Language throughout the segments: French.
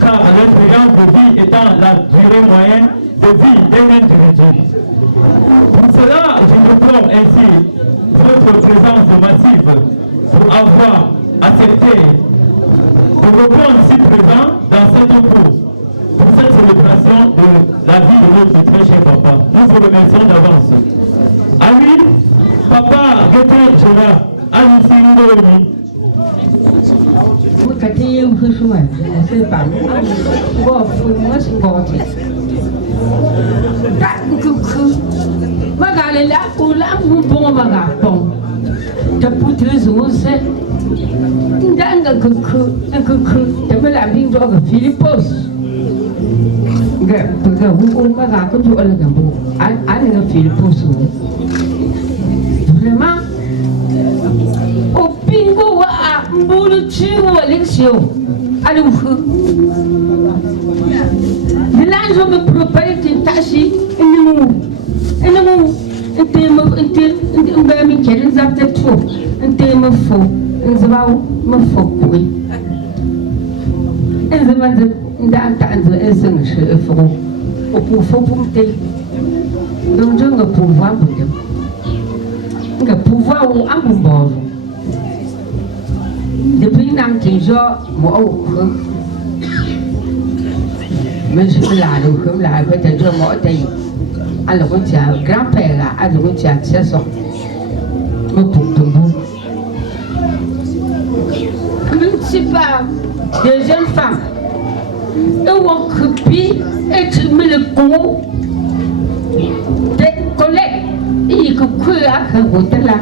car l'espérance de vie étant la durée moyenne de vie d'un individu. Pour cela, je déplore ainsi votre présence massive pour avoir accepté de répondre si présent dans cette cour pour cette célébration de la vie de notre très cher papa. Nous vous remercions d'avance. Ah oui, papa Gete Jora, Alusi vraiment au pingo wa mbulu chiwo lexio allez de là je me prépare de tachi enemu entema entema mi keren zapta to entema fo nzbaw ma fo koi enzema ndanta anzo ensen che fo o pour fo pour te donc je ne pouvoir que pouvoir ou un bon depuis un jour moi mais je suis là comme là peut-être je moi alors on tient grand-père alors on tient c'est ça me pour tout le monde c'est pas des jeunes femmes et on copie et tu mets le con des collègues il que à que là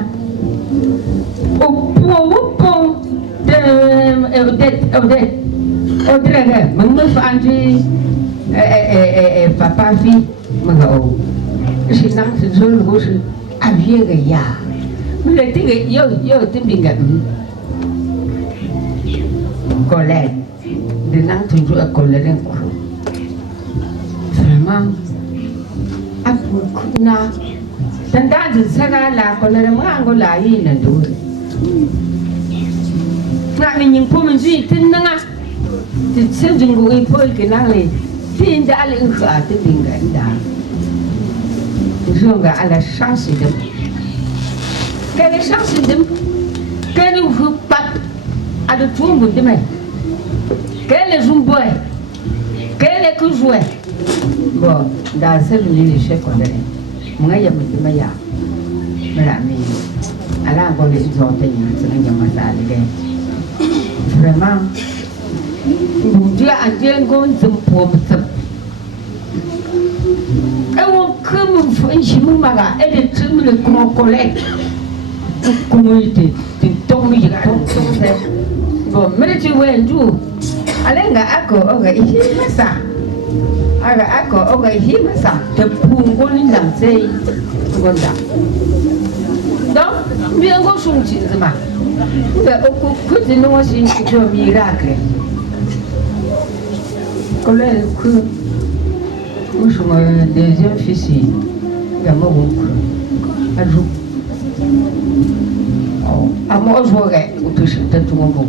au pont de Audrey me fait papa fille me go je n'ai pas de joli rouge à vieux gars mais le tigre yo te binga collègue de n'en toujours à collègue vraiment à beaucoup na tanda de saga la collègue moi angola y na do na ni ning po menji tin nga ti sem jingo i po ke na le tin da le nga te binga da jonga à la chance de quelle chance de quelle vous pas à de tombe de mai quelle jumbo quelle que jouer bon dans ce lieu chez collègue moi y a me ya mala mi ala ko le zo te ni se ngi ma ta de vraiment bu dia a dia ngon zum po mtsap e wo kum fu shi mun maga e de tum le ko collègue communauté tin tong mi ga ko se bon me ti wen du alenga ako oga ihi masa aga ako oga ihi masa te pungo ni lam sei gonda donc bien go shung chi zama nga oko kuti no shi chi do miracle collègue ku mushuma deuxième fils ya maboko aju amo jouer o que je te trouve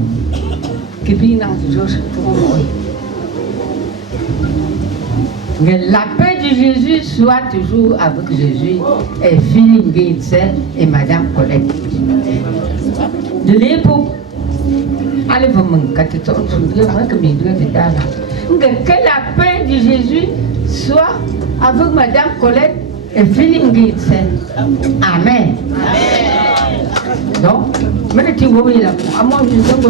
que bien dans ce jour je trouve que la paix de Jésus soit toujours avec Jésus et Philippe Gates et Madame Colette de l'époque allez vous me quand tu entends moi que mes deux états là que la paix de Jésus soit avec Madame Colette et Philippe Gates. Amen. Donc, mais tu vois là, à moi je ne sais pas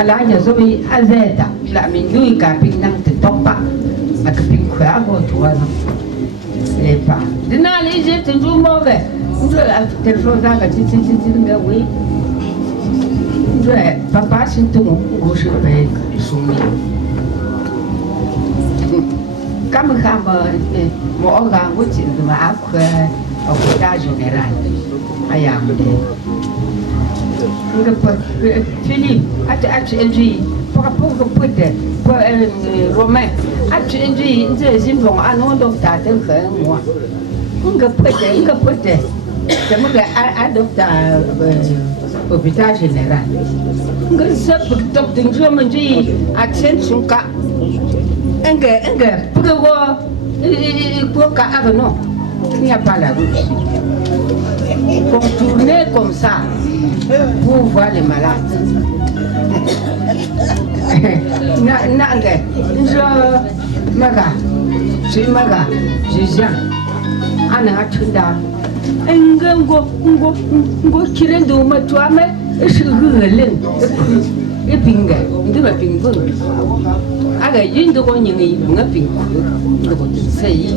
à la Yazoui Azeta, la minouille capine te tombe pas, à capine quoi, toi, et pas. De n'aller jeter toujours mauvais. Je vais te faire ça, tu sais, oui. Papa, c'est tout mon gauche, mais soumis. Comme mon organe, je m'a appris au hôpital général. Philippe, tu es par rapport au peut-être, Romain, tu es un bon annon docteur, moi. On peut peut-être, je me adopte hôpital général. Que ça pour docteur je me dis à tiens son cas. Pour que non, il n'y a pas la route. Contourner comme ça pour voir les malades. Je Ana Tunda. Ngo kirendo matwame shugulin e pinga ndu ba pingu aga yindo ko nyingi nga pingu ko sei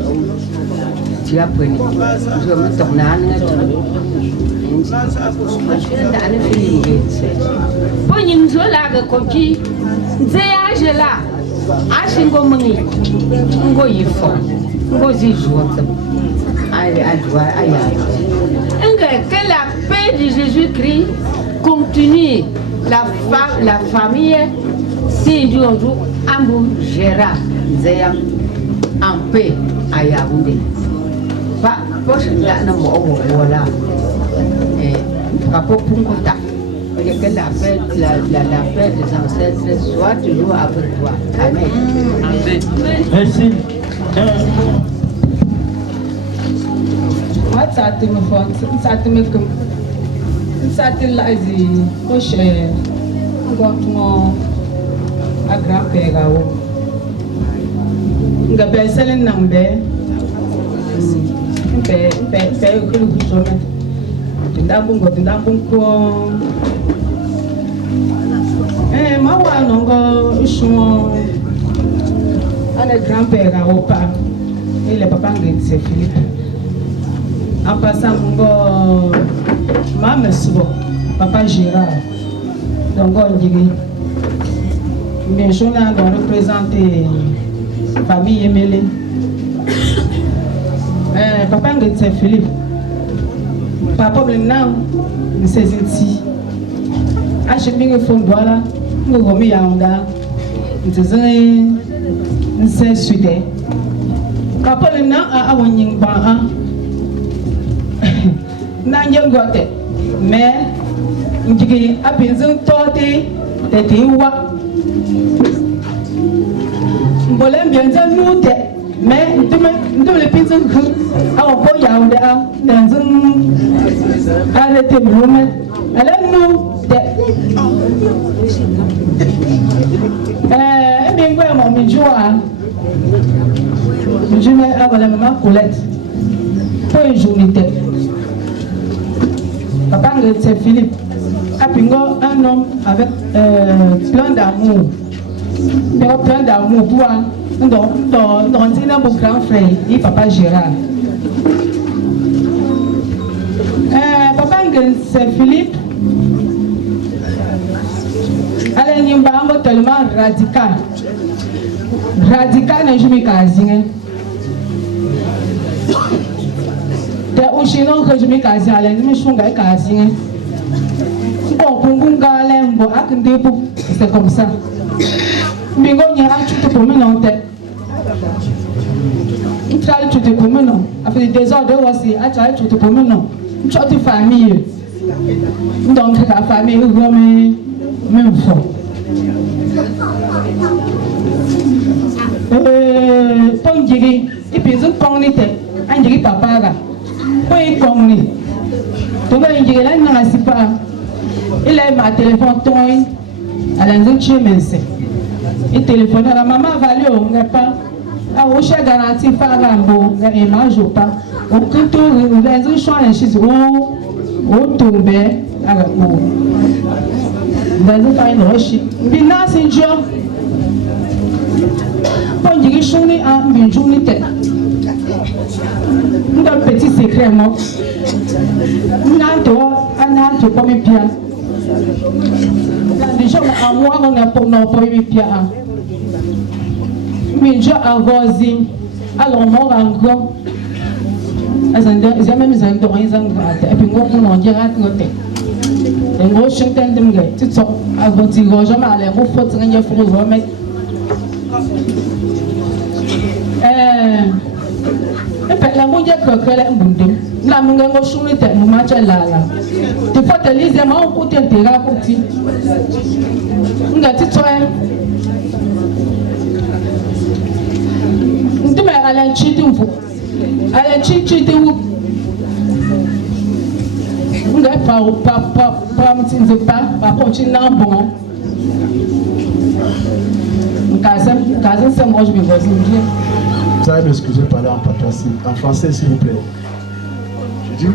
ti apweni jo ma torna nga to nda ana fili po nyin zo la ga ko ki nze ya jela ashingo mungi ngo yifo ngo zijuota que la paix de Jésus-Christ continue. La famille, c'est du jour Ambou Gérard Zéa en paix à Yaoundé. Pas là, non, voilà. Rapport pour contact. Que la paix des ancêtres soit toujours avec toi. Amen. Amen. Merci. Moi, ça te me fait, ça te me comme, ça te l'a dit, proche, quand mon grand-père a eu, il a baissé le nom de, il que le bouchon, il a bon quoi, moi, on a un grand-père a eu pas, et le papa c'est Philippe. En passant, ma monsieur, papa Gérard, donc on dirait, mais je viens de représenter la famille Emile. Papa c'est Philippe. Papa maintenant, c'est ici. À chaque fois que je là, je remets à Onda, c'est sudé. Papa maintenant a un ban. Nanyangote, mais njigi apinzun tote tete wa mbolem bienza nute mais ndule pinzun ku aw ko yaunde a danzun arrêter mlume ala nu te mi ngwe mo mi joa je me avale maman Colette pour une journée. Papa c'est Philippe. Apingo un homme avec plein d'amour. Plein d'amour pour dans un grand frère, et papa Gérard. Papa c'est Philippe. Alors il y a tellement radical. Radical n'est jamais casé. Des Ochinons que je me casse à l'aide, je me suis cassé. C'est comme ça. Mais il y a tout pour me non tête. Il travaille tout pour me non. Après des heures de aussi, il travaille tout pour me non. Toute famille. Donc la famille est même fort. Pongiri, et puis je connais un diri papa. Pour y connaître. Donc il dit là il pas. Il a ma téléphone ton. Elle a un chien mince. Il téléphone à la maman value n'est pas. Ah au chef garantie farambo n'est mange pas. Au couteau les autres choix les choses au tomber avec vous. Dans un pas une roche. Bina c'est job. Pour dire journée en une journée tête. Un petit secret moi. Nanto anato comme pia. La déjà à moi on a pour non pour pia. Mais je a gozi. Alors moi encore. J'ai même ils ont donné ils ont et puis moi on en dira que et moi je t'entends de me tu sais à gozi gojo mais aller moi faut que je faut remettre Et puis la moitié que elle est bondée. La munga ngo shuni te mu match lala. Tu faut te lise ma on côté intérêt côté. Ngati toi. Ndime ala nchiti mvu. Ala nchiti wu. Nga pa mtinzo pa konchi na bon. Nkazem c'est moi je vais vous dire. Vous allez m'excuser de parler en patois, en français s'il vous plaît. Je dis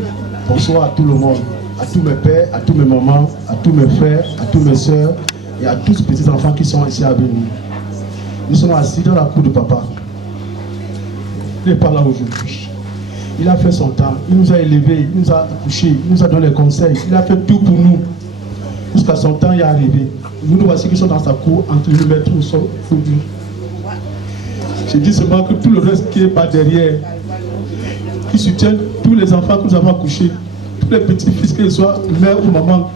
bonsoir à tout le monde, à tous mes pères, à tous mes mamans, à tous mes frères, à tous mes soeurs et à tous les petits enfants qui sont ici avec nous. Nous sommes assis dans la cour de papa. Il n'est pas là aujourd'hui. Il a fait son temps, il nous a élevés, il nous a couchés, il nous a donné les conseils, il a fait tout pour nous. Jusqu'à son temps est arrivé. Nous voici qui sont dans sa cour en train de nous mettre au sol aujourd'hui. Je dis seulement que tout le reste qui est pas derrière, qui soutient tous les enfants que nous avons accouchés, tous les petits-fils, qu'ils soient mère ou maman,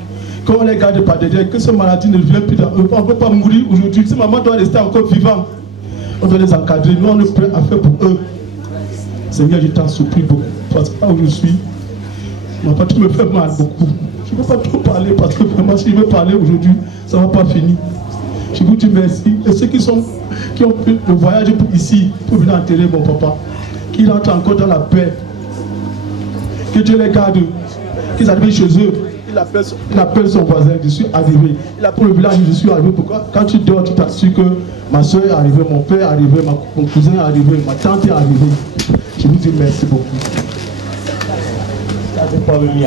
quand on les garde pas derrière, que cette maladie ne vient plus, on ne peut pas mourir aujourd'hui. Cette maman doit rester encore vivante. On doit les encadrer, nous on est prêt à faire pour eux. Seigneur, je t'en supplie beaucoup, parce que là où je suis, ma patrie me fait mal beaucoup. Je ne peux pas trop parler parce que vraiment, si je veux parler aujourd'hui, ça ne va pas finir. Je vous dis merci. Et ceux qui ont pris le voyage pour ici, pour venir enterrer mon papa, qu'ils rentrent encore dans la paix. Que Dieu les garde. Qu'ils arrivent chez eux. Il appelle son voisin, je suis arrivé. Il appelle le village, je suis arrivé. Pourquoi? Quand tu dors, tu t'assures que ma soeur est arrivée, mon père est arrivé, mon cousin est arrivé, ma tante est arrivée. Je vous dis merci beaucoup. Ça, c'est pas mieux.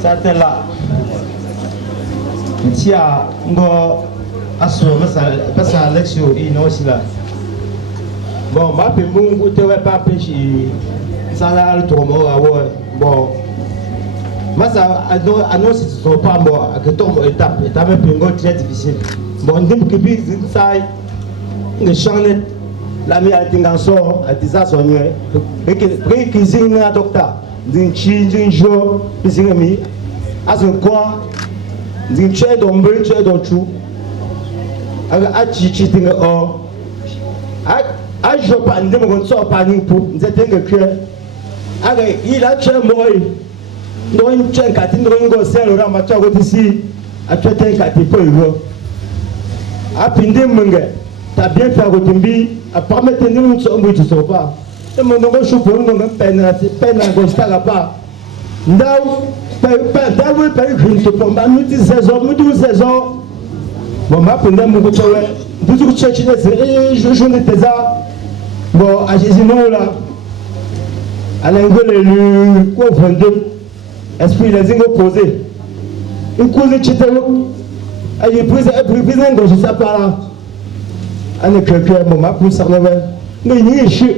Ça, c'est là. Tia ngo aso masa lecture ino sila bon ma pe mungu te we pa pe shi sala le tomo awo bon masa annonce so pa mo aketo étape me pingo très difficile bon ndim ke bi sai nge chanet la mi a tinganso a tisa so ni pe ke zing na docteur din chi din jo bizing mi aso quoi din che do mbe che do chu a chi dinga o a jo pa ndem go so pa ni pu nzete nge kwe aga ila che moy ndo nche nkati ndo ngo se lo rama to go tisi a twete nkati po igo a pinde menge ta bien faire go timbi a permettre ndem so mbu tu so pa e mo ngo shu po ndo pena go stara pa ndaw dawe pe grinto pomba nuti saison mudu saison bon ma pende mu kuchewe ndizu kuchechi ne je ne teza bon a jésus non là alengole lu ko vende esprit les ingo posé une cause chitewo ayi prise ngo je sais pas là ane keke bon ma pour sarne we ngi chi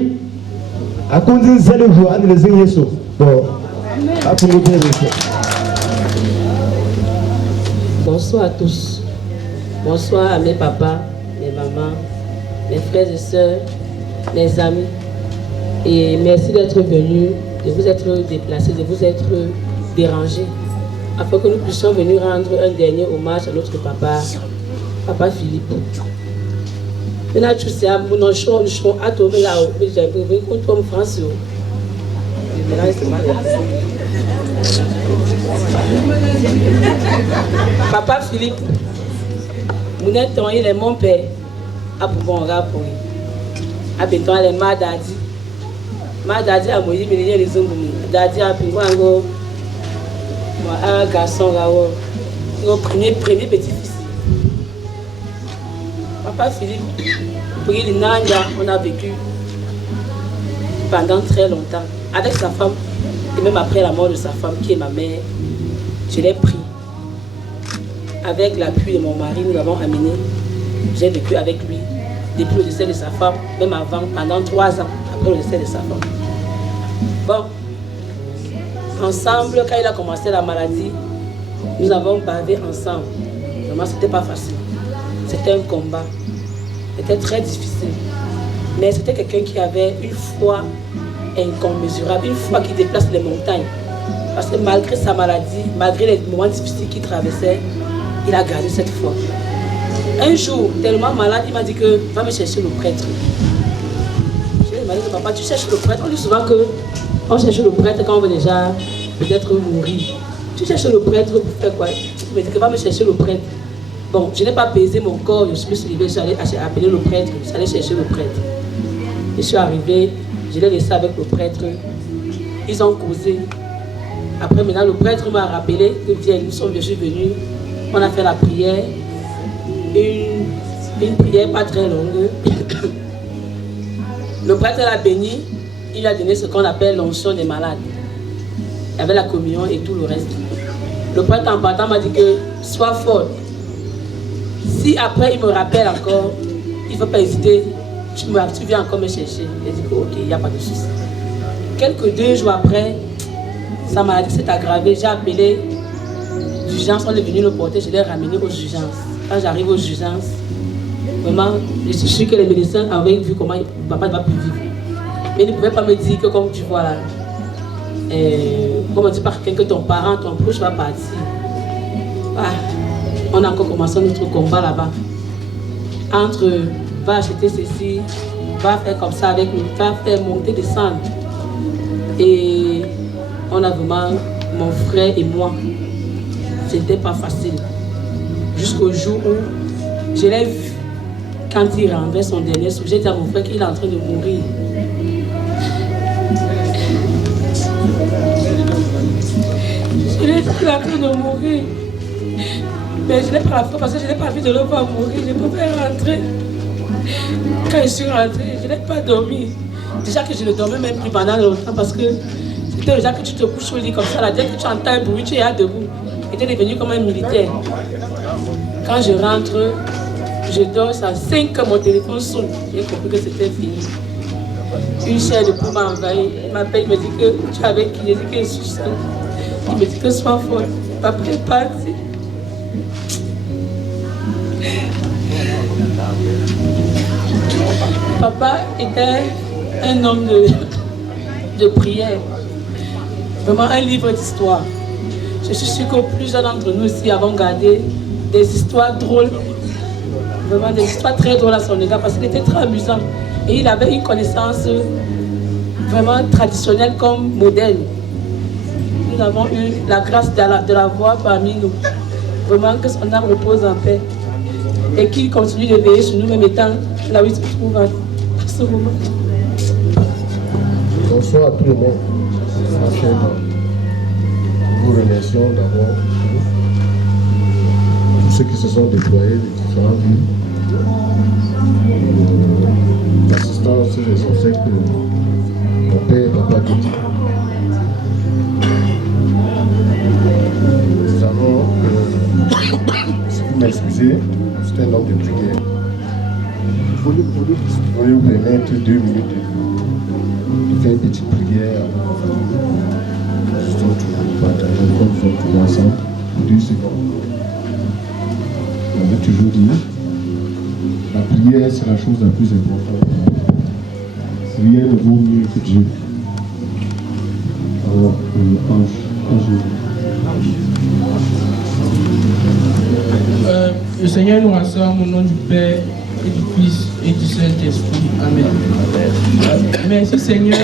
a konzin zelo jo ane les yeso bon. Bonsoir à tous. Bonsoir à mes papas, mes mamans, mes frères et sœurs, mes amis. Et merci d'être venus, de vous être déplacés, de vous être dérangés, afin que nous puissions venir rendre un dernier hommage à notre papa, Papa Philippe. Maintenant, tu sais, nous sommes à tomber là-haut, j'ai vu qu'on tombe en France. Papa Philippe, mon il est mon père. A pour bon rapport. A béton les madadi. Madadi a moyen mais il y a les hommes. Dadi a pris un garçon là-haut. Mon premier petit-fils. Papa Philippe, pour il on a vécu pendant très longtemps avec sa femme. Et même après la mort de sa femme, qui est ma mère, je l'ai pris. Avec l'appui de mon mari, nous l'avons amené. J'ai vécu avec lui depuis le décès de sa femme, même avant, pendant 3 ans, après le décès de sa femme. Bon, ensemble, quand il a commencé la maladie, nous avons bavé ensemble. Vraiment, c'était pas facile. C'était un combat. C'était très difficile. Mais c'était quelqu'un qui avait une foi incommensurable, une foi qui déplace les montagnes. Parce que malgré sa maladie, malgré les moments difficiles qu'il traversait, il a gardé cette foi. Un jour, tellement malade, il m'a dit que va me chercher le prêtre. Je lui ai m'a dit que papa, tu cherches le prêtre. On dit souvent qu'on cherche le prêtre quand on veut déjà peut-être mourir. Tu cherches le prêtre pour faire quoi? Tu me dis que va me chercher le prêtre. Bon, je n'ai pas pesé mon corps, je me suis levé, j'allais appeler le prêtre, j'allais chercher le prêtre. Je suis arrivé, je l'ai laissé avec le prêtre. Ils ont causé. Après, maintenant, le prêtre m'a rappelé que viens, je suis venu. On a fait la prière. Une prière pas très longue. Le prêtre l'a béni. Il lui a donné ce qu'on appelle l'onction des malades. Il y avait la communion et tout le reste. Le prêtre en partant m'a dit que sois fort. Si après il me rappelle encore, il ne faut pas hésiter, tu viens encore me chercher. J'ai dit que ok, il n'y a pas de souci. Quelques 2 jours après, sa maladie s'est aggravée. J'ai appelé l'urgence, on est venu le porter, je l'ai ramené aux urgences. Quand j'arrive aux urgences, vraiment, je suis sûr que les médecins avaient vu comment papa ne va plus vivre. Mais ils ne pouvaient pas me dire que comme tu vois là, comme on dit par quelqu'un que ton parent, ton proche va partir. Ah, on a encore commencé notre combat là-bas. Entre va acheter ceci, va faire comme ça avec nous, va faire monter, descendre. Et on a vraiment, mon frère et moi, c'était pas facile. Jusqu'au jour où je l'ai vu, quand il rentrait son dernier souffle, j'ai dit à mon frère qu'il est en train de mourir. Je l'ai dit qu'il est en train de mourir. Mais je n'ai pas la foi parce que je n'ai pas envie de le voir mourir. Je préfère rentrer. Quand je suis rentrée, je n'ai pas dormi. Déjà que je ne dormais même plus pendant longtemps parce que c'était déjà que tu te couches au lit comme ça. Là, dès que tu entends un bruit, tu es là debout. Et tu es devenu comme un militaire. Quand je rentre, je dors, c'est à 5 heures, mon téléphone sonne. J'ai compris que c'était fini. Une chair de poule m'a envahi. Elle m'appelle, il me dit que tu es avec qui? Je dis que je suis seule. Il me dit que sois folle. Papa est parti. Papa était un homme de prière. Vraiment un livre d'histoire. Je suis sûre que plusieurs d'entre nous ici avons gardé des histoires drôles. Vraiment des histoires très drôles à son égard parce qu'il était très amusant. Et il avait une connaissance vraiment traditionnelle comme modèle. Nous avons eu la grâce de la voir parmi nous. Vraiment que son âme repose en paix. Et qu'il continue de veiller sur nous, même étant là où il se trouve à ce moment. Bonsoir à tout le monde. Nous vous remercions d'abord tous ceux qui se sont déployés de différentes villes. L'assistance des obsèques de mon père, papa Guidi. Nous allons, si vous m'excusez, c'est un homme de prière. Vous nous permettre 2 minutes de faire une petite prière. Nous toujours partager comme nous sommes tous ensemble. 2 secondes. On va toujours dire, la prière c'est la chose la plus importante. Rien ne vaut mieux que Dieu. Alors, le Seigneur nous rassemble au nom du Père et du Fils et du Saint-Esprit. Amen. Merci Seigneur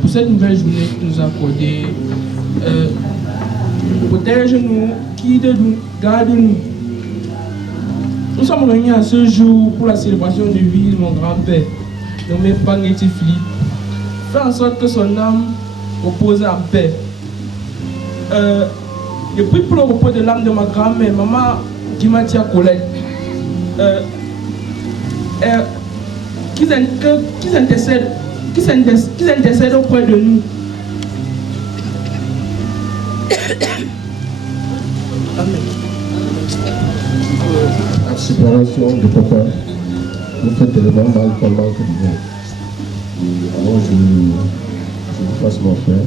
pour cette nouvelle journée que nous as accordée. Protège-nous, guide-nous, garde-nous. Nous sommes réunis à ce jour pour la célébration de vie de mon grand-père, nommé Bangetti Philippe. Fais en sorte que son âme repose en paix. Je prie pour le repos de l'âme de ma grand-mère, maman Kimatia Colette. Qu'ils intercèdent auprès de nous. Amen. La séparation de papa nous fait tellement mal qu'on manque de bien. Alors je vous fasse mon frère.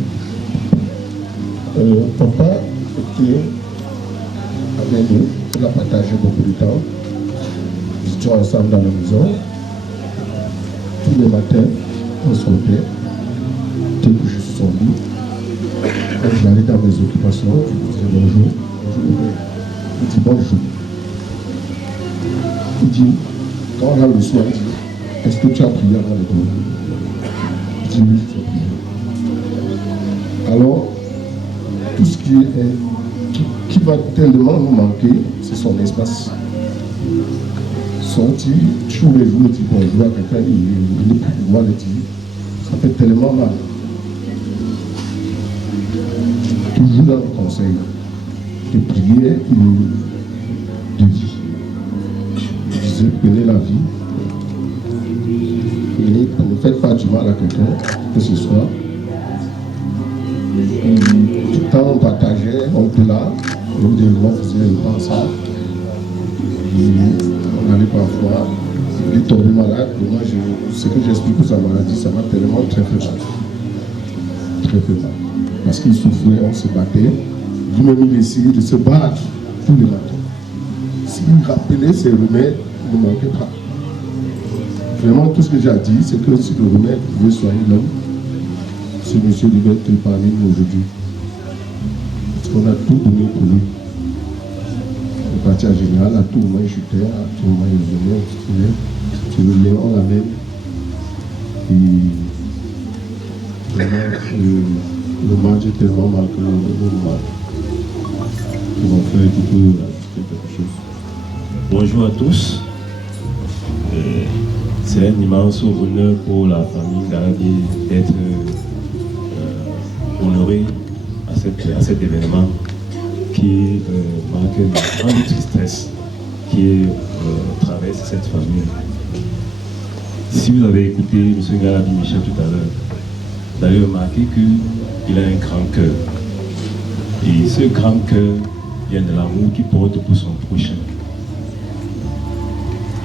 Papa était avec nous, il a partagé beaucoup de temps. Nous étions ensemble dans la maison. Tous les matins, on sortait, dès que je suis son lit. Quand j'allais dans mes occupations, je lui disais bonjour, bonjour. Il dit bonjour. Il dit, quand on a le soir, il dit, est-ce que tu as prié avant de dormir? 10 minutes de prière. Alors, tout ce qui va tellement nous manquer, c'est son espace. Sortir tous les jours, dire bonjour à quelqu'un, il n'est plus pouvoir le dire. Ça fait tellement mal. Toujours dans le conseil de prière et de vie. Je disais, prenez la vie. Et ne faites pas du mal à quelqu'un, que ce soit. Et tout le temps, on partageait, on était là, on faisait le pas ensemble. On allait parfois, il est tombé malade, et moi, ce que j'explique de sa maladie, ça m'a tellement très fait mal. Très fait mal. Parce qu'il souffrait, on se battait. Lui-même, il essayait de se battre tous les matins. S'il rappelait ses remèdes, il ne manquait pas. Vraiment, tout ce que j'ai dit, c'est que si le remède pouvait soigner l'homme, ce monsieur devait être parmi nous aujourd'hui. Parce qu'on a tout donné pour lui. Le quartier général, à tout moment, il chutait, à tout moment, il venait, sur le lait, on l'amène. Et vraiment, le match est tellement mal que le mal. Ils vont faire quelque chose. Bonjour à tous. C'est un immense honneur pour la famille Garabi d'être honorée à cet événement qui marque une grande tristesse qui traverse cette famille. Si vous avez écouté M. Garabi Michel tout à l'heure, vous avez remarqué qu'il a un grand cœur. Et ce grand cœur vient de l'amour qu'il porte pour son prochain.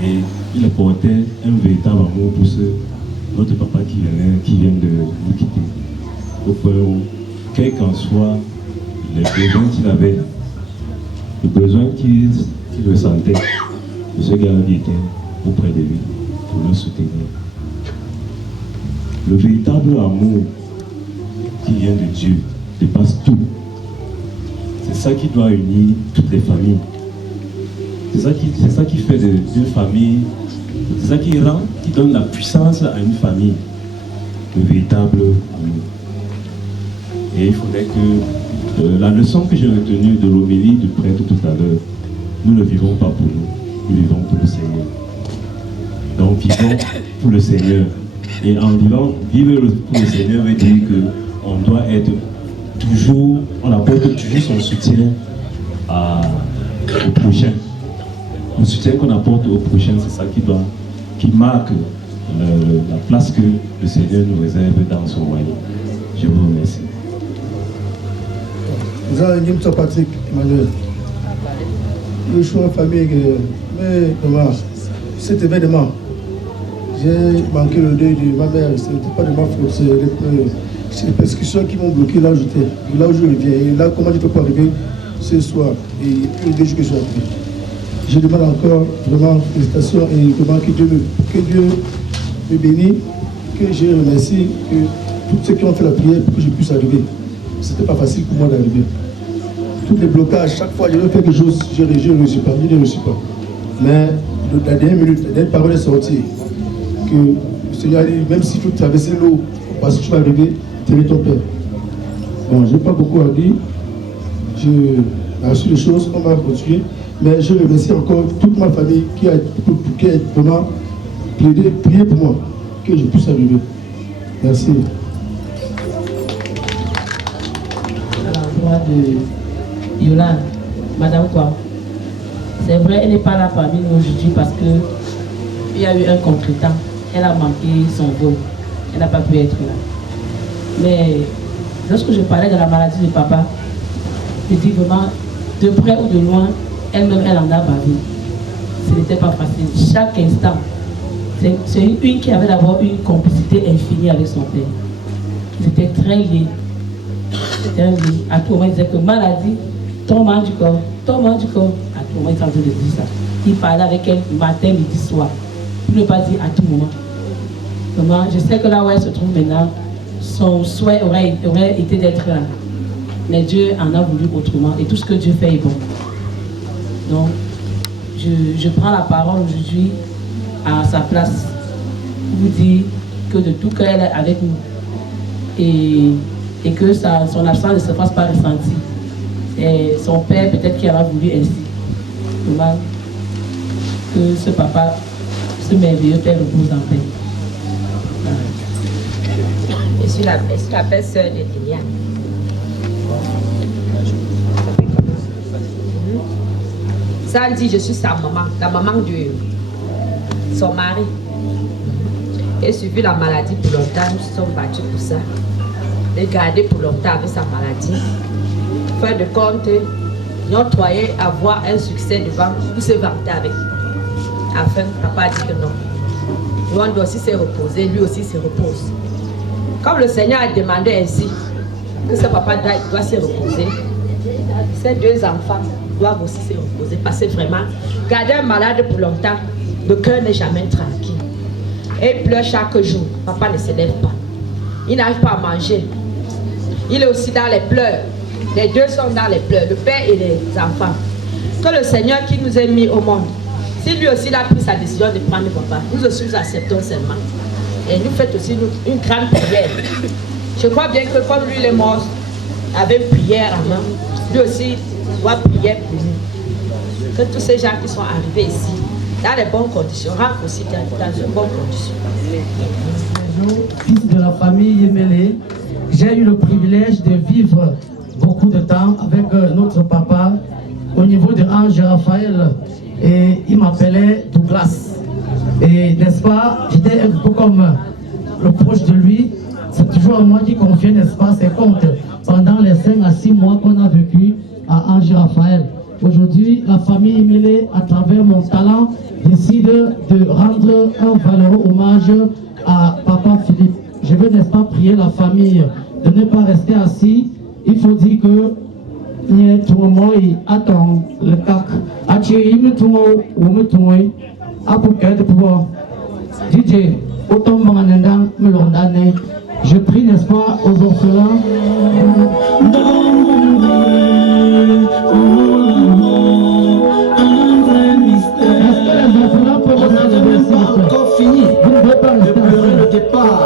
Et il portait un véritable amour pour notre papa qui vient de nous quitter. Au point où, quel qu'en soit les besoins qu'il avait, le besoin qu'il ressentait, ce gars-là était auprès de lui pour le soutenir. Le véritable amour qui vient de Dieu dépasse tout. C'est ça qui doit unir toutes les familles. C'est ça qui fait d'une famille, c'est ça qui donne la puissance à une famille, le véritable amour. Et il faudrait que la leçon que j'ai retenue de l'homélie du prêtre tout à l'heure, nous ne vivons pas pour nous vivons pour le Seigneur. Donc vivons pour le Seigneur. Et en vivre pour le Seigneur veut dire qu'on doit être toujours, on apporte toujours son soutien au prochain. Le soutien qu'on apporte au prochain, c'est ça qui marque la place que le Seigneur nous réserve dans son royaume. Je vous remercie. Nous allons Patrick Emmanuel. Le choix en famille, mais comment cet événement, j'ai manqué le deuil de ma mère, ce n'était pas de ma faute, c'est les persécutions qui m'ont bloqué là où j'étais, là où je reviens, et là comment je peux pas arriver ce soir, et le deuil que je suis arrivé. Je demande encore vraiment félicitations et vraiment que Dieu me bénisse, que je remercie que tous ceux qui ont fait la prière pour que je puisse arriver. C'était pas facile pour moi d'arriver. Tous les blocages, chaque fois que je veux faire quelque chose, je ne réussis pas, je ne réussis pas. Mais la dernière minute, la dernière parole est sortie, que le Seigneur a dit, même si tu traverses l'eau, parce que tu vas arriver, tairais ton Père. Bon, je n'ai pas beaucoup à dire, j'ai reçu les choses, on va continuer, mais je remercie encore toute ma famille qui a vraiment prié pour moi, que je puisse arriver. Merci. De Yolande, Madame quoi. C'est vrai, elle n'est pas là parmi nous aujourd'hui parce qu'il y a eu un contretemps. Elle a manqué son vol. Elle n'a pas pu être là. Mais lorsque je parlais de la maladie de papa, je dis vraiment, de près ou de loin, elle-même, elle en a bavé. Ce n'était pas facile. Chaque instant, c'est une qui avait d'abord une complicité infinie avec son père. Ils étaient très liés. À tout moment, il disait que maladie, ton mal du corps, ton mal du corps. À tout moment, il était en train de dire ça. Il parlait avec elle matin, midi, soir. Pour ne pas dire à tout moment. Vraiment, je sais que là où elle se trouve maintenant, son souhait aurait été d'être là. Mais Dieu en a voulu autrement. Et tout ce que Dieu fait est bon. Donc, je prends la parole aujourd'hui à sa place pour vous dire que de tout cœur, elle est avec nous. et que son absence ne se fasse pas ressentir. Et son père peut-être qui aura voulu ainsi. Vraiment, que ce papa, ce merveilleux père repose en paix. Je suis la belle-sœur de Liliane. Ça dit, je suis sa maman, la maman de son mari. Et suivi la maladie pour longtemps, nous sommes battus pour ça. Les garder pour longtemps avec sa maladie. Fin de compte, nous croyons avoir un succès devant pour se vanter avec. Enfin, papa a dit que non. Nous on doit aussi se reposer, lui aussi se repose. Comme le Seigneur a demandé ainsi que ce papa doit se reposer, ces deux enfants doivent aussi se reposer parce que vraiment, garder un malade pour longtemps, le cœur n'est jamais tranquille. Et il pleure chaque jour, papa ne se lève pas. Il n'arrive pas à manger. Il est aussi dans les pleurs. Les deux sont dans les pleurs, le père et les enfants. Que le Seigneur qui nous a mis au monde, si lui aussi a pris sa décision de prendre papa, nous aussi nous acceptons seulement. Et nous faisons aussi une grande prière. Je crois bien que comme lui il est mort avec une prière à main, lui aussi doit prier pour nous. Que tous ces gens qui sont arrivés ici, dans les bonnes conditions, rentrent aussi dans une bonne condition. Fils de la famille Yemele, j'ai eu le privilège de vivre beaucoup de temps avec notre papa au niveau de Ange Raphaël et il m'appelait Douglas. Et n'est-ce pas, j'étais un peu comme le proche de lui. C'est toujours à moi qui confie, n'est-ce pas, ses comptes pendant les 5 à 6 mois qu'on a vécu à Ange Raphaël. Aujourd'hui, la famille Yemele, à travers mon talent, décide de rendre un valeureux hommage à Papa Philippe. Je veux, n'est-ce pas, prier la famille de ne pas rester assis. Il faut dire que il tout le monde attend le cac. DJ, autant je prie, n'est-ce pas, aux orphelins. Est-ce que les orphelins peuvent rester encore fini? Vous ne devez pas rester assis. Le départ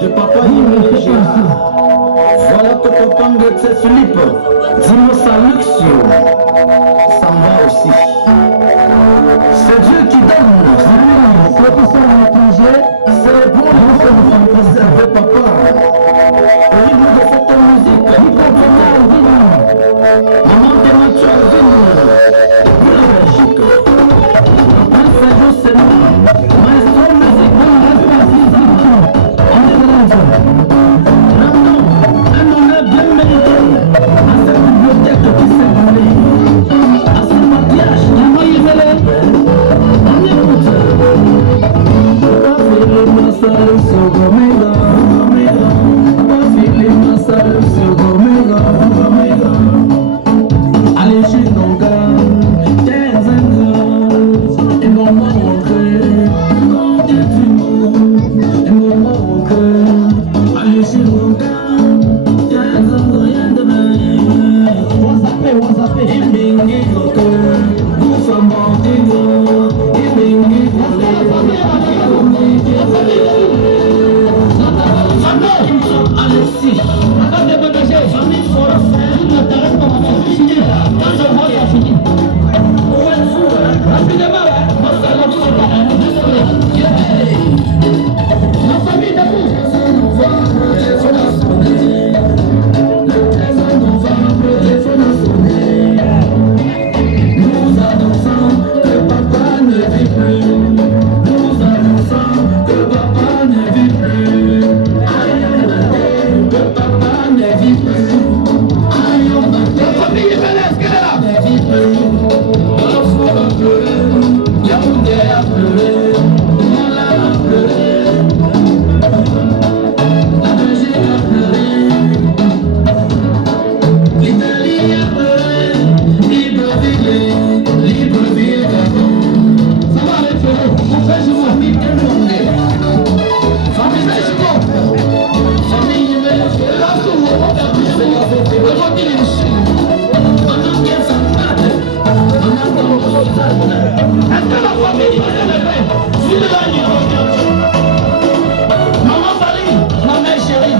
de Papa Yemele Gérard. Voilà que Papa Ngetse Philippe, Dimosa Luxio, s'en va aussi. C'est Dieu qui donne. Ceux qui sont à l'étranger, c'est les bons moments passés avec Papa. Au rythme de cette musique, Maman Temacho Alvin, depuis la Belgique. Le prince Sergio, c'est moi. Maestro musique, on ne reste pas assis, s'il vous plaît. On se lève. Rendons un honneur bien mérité à cette bibliothèque qui s'est brûlée, à ce patriarche qui a on écoute. Papa Philippe Massal sur Gomega, Papa Philippe Massal sur Gomega, allez chez Nonga, et mon montré, et mon montré, allez chez Nonga. Est-ce que la famille prenait le pain? Maman Bali, ma mère chérie.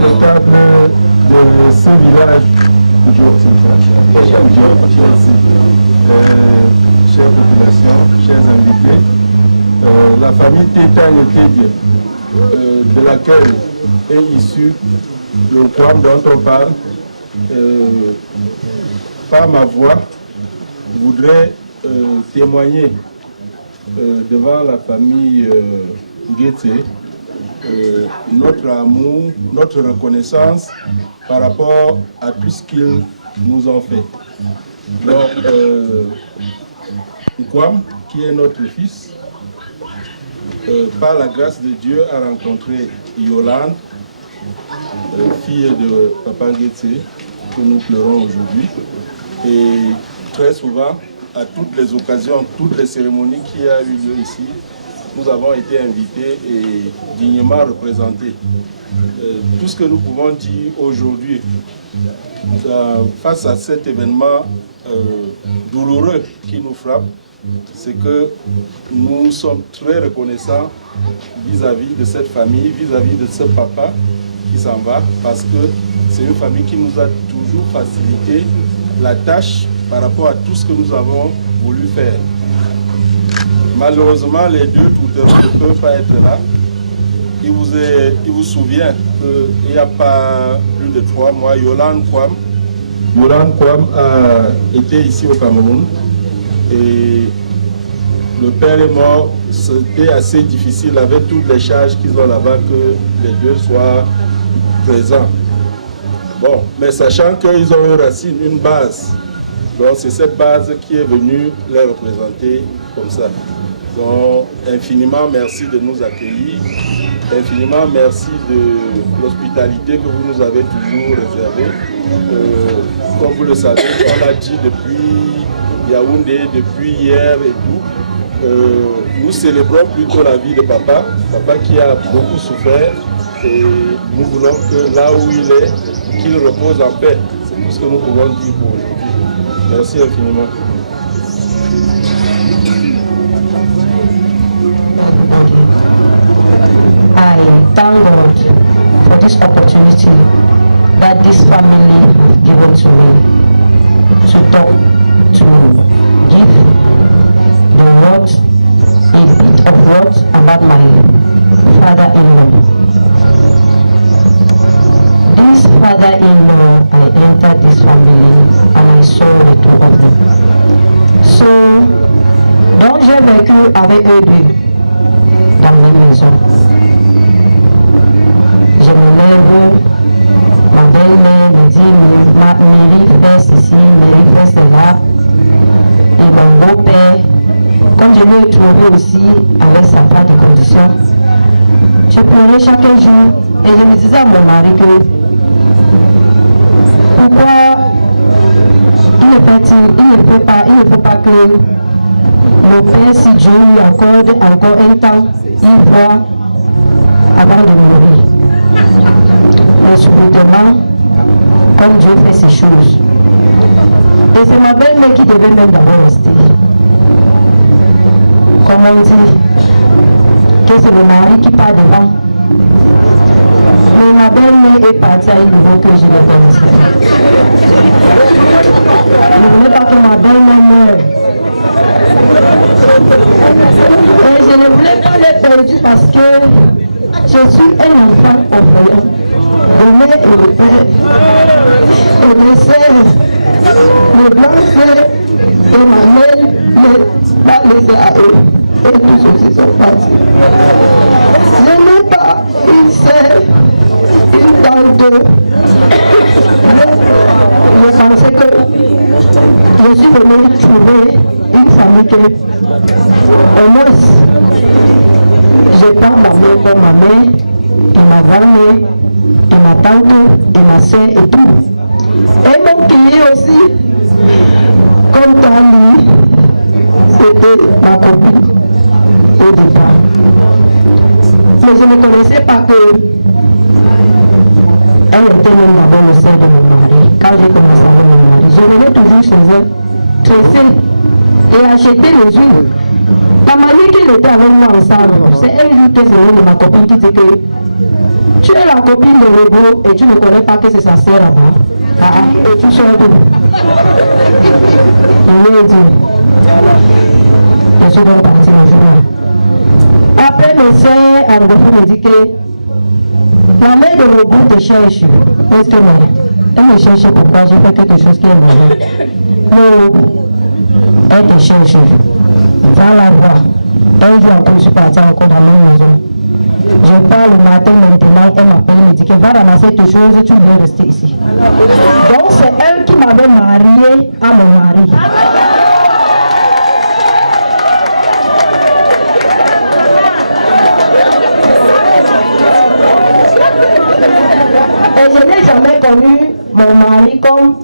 Notable de ce village, chère population, chers invités, la famille Tétagne Tédié, de laquelle est issu le Nkwam dont on parle, par ma voix, voudrais témoigner devant la famille Guetté notre amour, notre reconnaissance par rapport à tout ce qu'ils nous ont fait. Donc, Nkwam, qui est notre fils, par la grâce de Dieu, a rencontré Yolande, fille de Papa Guetté, que nous pleurons aujourd'hui. Et très souvent, à toutes les occasions, toutes les cérémonies qui a eu lieu ici, nous avons été invités et dignement représentés. Tout ce que nous pouvons dire aujourd'hui, face à cet événement douloureux qui nous frappe, c'est que nous sommes très reconnaissants vis-à-vis de cette famille, vis-à-vis de ce papa qui s'en va, parce que c'est une famille qui nous a toujours facilité la tâche par rapport à tout ce que nous avons voulu faire. Malheureusement, les deux tourtereaux ne peuvent pas être là. Il vous souvient qu'il n'y a pas plus de 3 mois, Yolande Kwam a été ici au Cameroun et le père est mort. C'était assez difficile avec toutes les charges qu'ils ont là-bas que les deux soient présents. Bon, mais sachant qu'ils ont une racine, une base, donc c'est cette base qui est venue les représenter comme ça. Donc, infiniment merci de nous accueillir, infiniment merci de l'hospitalité que vous nous avez toujours réservée. Comme vous le savez, on l'a dit depuis Yaoundé, depuis hier et tout. Nous célébrons plutôt la vie de papa qui a beaucoup souffert et nous voulons que là où il est, qu'il repose en paix. C'est tout ce que nous pouvons dire pour aujourd'hui. Merci infiniment. Everybody, I thank God for this opportunity that this family have given to me to talk, to give the words, a bit of words about my father-in-law. This father-in-law, I entered this family and I saw the two of them. So, donc j'ai vécu avec eux deux dans mes maisons. Je me lève, ma belle-mère me dit, Mary fait ceci, Mary fait cela. Et mon beau-père, comme je lui ai trouvé aussi avec sa part de conditions, je pleurais chaque jour et je me disais à mon mari que pourquoi il ne faut pas que le Père, si Dieu lui accorde encore un temps, il voit avant de mourir. Mais subitement, comme Dieu fait ces choses. Et c'est ma belle-mère qui devait même d'abord rester. Comme on dit, que c'est le mari qui part devant. Mais ma belle-mère est partie à un niveau que je ne connaissais. Je ne voulais pas que ma belle-mère meure. Et je ne voulais pas les perdre parce que je suis un enfant orphelin. De mère et de père, et de sœurs, les blancs sœurs, et ma mère m'a laissé à eux. Et tous aussi sont partis. Je n'ai pas une sœur, une tante. Je pensais que je suis venue trouver une famille que, au moins, je prends ma mère comme ma mère, et ma grand-mère, et ma tante, et ma soeur, et tout. Et mon pays aussi, comme Tali, c'était ma copine au départ. Mais je ne connaissais pas que elle était même d'abord le sœur de mon mari. Quand j'ai commencé avec mon mari, je venais toujours chez elle, tresser et acheter les huiles. La manière qu'elle était avec moi ensemble, c'est un jour que c'est une de ma copine qui dit que tu es la copine de Rego et tu ne connais pas que c'est sa sœur là-bas. Ah, et tu sors d'où? Je lui ai dit, je suis donc parti le jour-là. Après, mes soeurs, à Rego me dit que la mère de Rego te cherche. Est-ce que elle me cherche pourquoi j'ai fait quelque chose qui est mauvais? Non, elle te cherche. Va la voir. Un jour encore, je suis parti encore dans la même maison. Je pars le matin maintenant, elle m'appelle, me dit que va ramasser tes choses, tu viens rester ici. Donc c'est elle qui m'avait mariée à mon mari. Et je n'ai jamais connu mon mari comme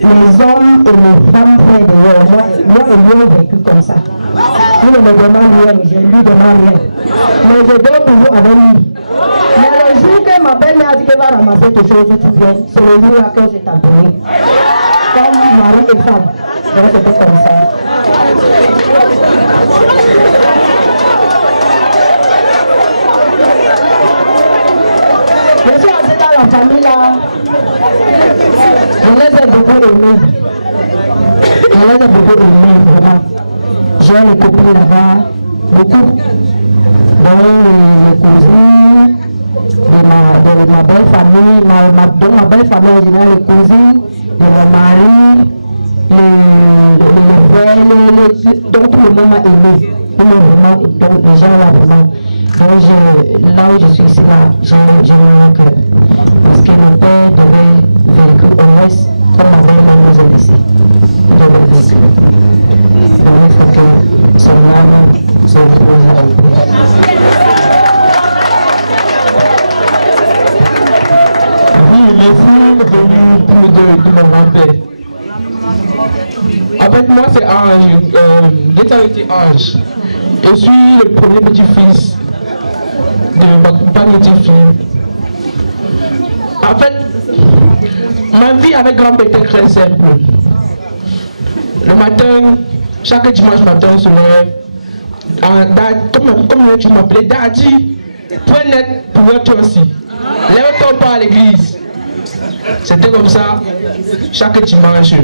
les hommes et les femmes frères d'ailleurs. Moi et lui ont vécu comme ça. Il ne me demande rien, je lui demande rien. Mais je dors toujours avec lui. Mais le jour que ma belle-mère a dit qu'elle va ramasser quelque chose, tu viens, c'est le jour-là qu'on s'est tamponné. Comme mari et femme. Donc c'était comme ça. Je suis entrée dans la famille là. Je les ai beaucoup aimés. Je les ai beaucoup aimés, vraiment. J'ai les copines là-bas, beaucoup. Donc les cousines de ma belle famille, donc ma belle famille en général, les cousines de mon mari, les frères, donc tout le monde m'a aimé. Ils m'ont vraiment, donc les gens là vraiment. Donc là où je suis ici là, j'ai mal au cœur. Parce que nos pères devaient vécu au moins comme ma belle-mère nous a laissé. Ils devaient vécu. Donc il faut que son âme se repose en paix. Oui, les filles venues pour le deuil de mon grand-père. En fait, moi c'est Ange. Gaëtan était Ange. Je suis le premier petit-fils de Bagnéti Philippe. En fait, ma vie avec grand-père était très simple. Le matin, chaque dimanche matin, on se lève. Comme tu m'appelais, Daddy, toi net pour toi aussi. Lève-toi pas à l'église. C'était comme ça chaque dimanche.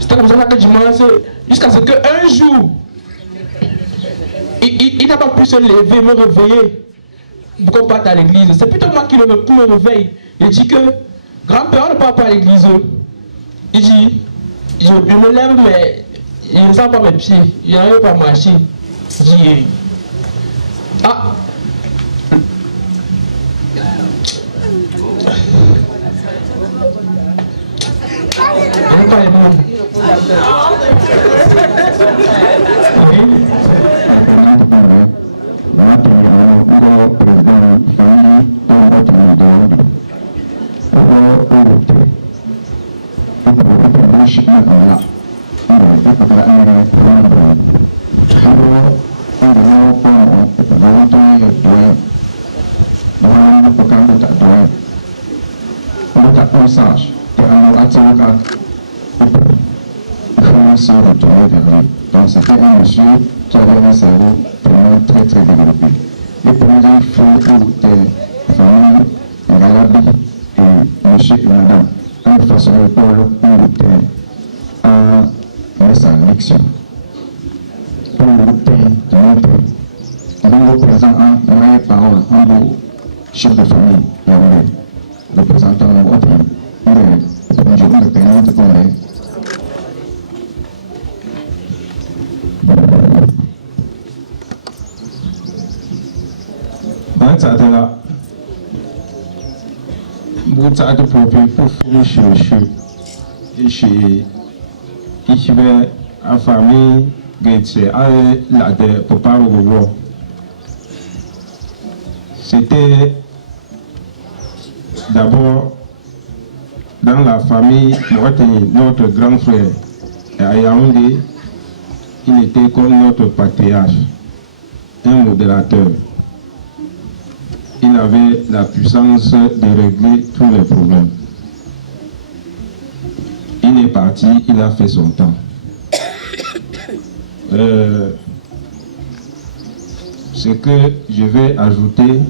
C'était comme ça chaque dimanche jusqu'à ce qu'un jour, il n'a pas pu se lever, me réveiller pour qu'on parte à l'église. C'est plutôt moi qui me réveille. Il dit que grand-père ne part pas à l'église. Il dit, je me lève mais je ne sens pas mes pieds, je n'arrive pas à marcher. Il dit, ah, il n'y a pas les mots. Oui. Moi, je président famille Tom Otini de Yaoundé. Je suis et puis bouche me là. Et puis là, on est membre. Je suis comme on est doyen. Nous allons beaucoup de doyen. Nous avons un sage. Et nous avons il faut se retourner vers lui. Donc c'était un monsieur qui avait un cerveau tellement très très développé. Et pour nous, il faut que des familles Ngalabi et monsieur et madame en façon de Paul Ngoute à Messa Lexio. Pour le Ngoute de Nente, nous présent à moyen parole en beau chef de famille Yaoundé, représentant Mboteyo. Nous avons un pénal de Pombe. C'était là. Beaucoup de papiers pour faire chez monsieur. Et chez la famille, la de papa revoir. C'était d'abord dans la famille, notre grand frère à Yaoundé, il était comme notre patriarche, un modérateur. Il avait la puissance de régler tous les problèmes. Il est parti, il a fait son temps. Ce que je vais ajouter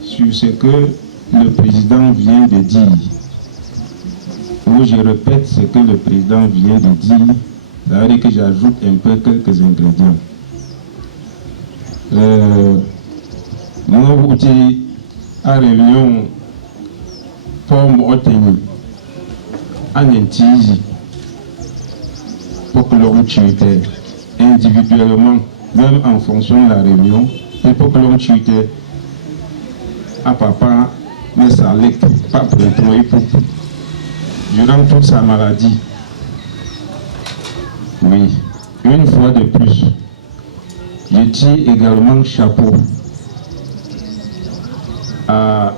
sur ce que le président vient de dire, ou je répète ce que le président vient de dire, ça veut dire que j'ajoute un peu quelques ingrédients. Moi, j'étais à la réunion pour m'obtenir en Antilles pour que l'on tue individuellement, même en fonction de la réunion, il faut que l'on tue à papa, mais ça l'est pas pour durant toute sa maladie. Oui, une fois de plus, je tire également chapeau à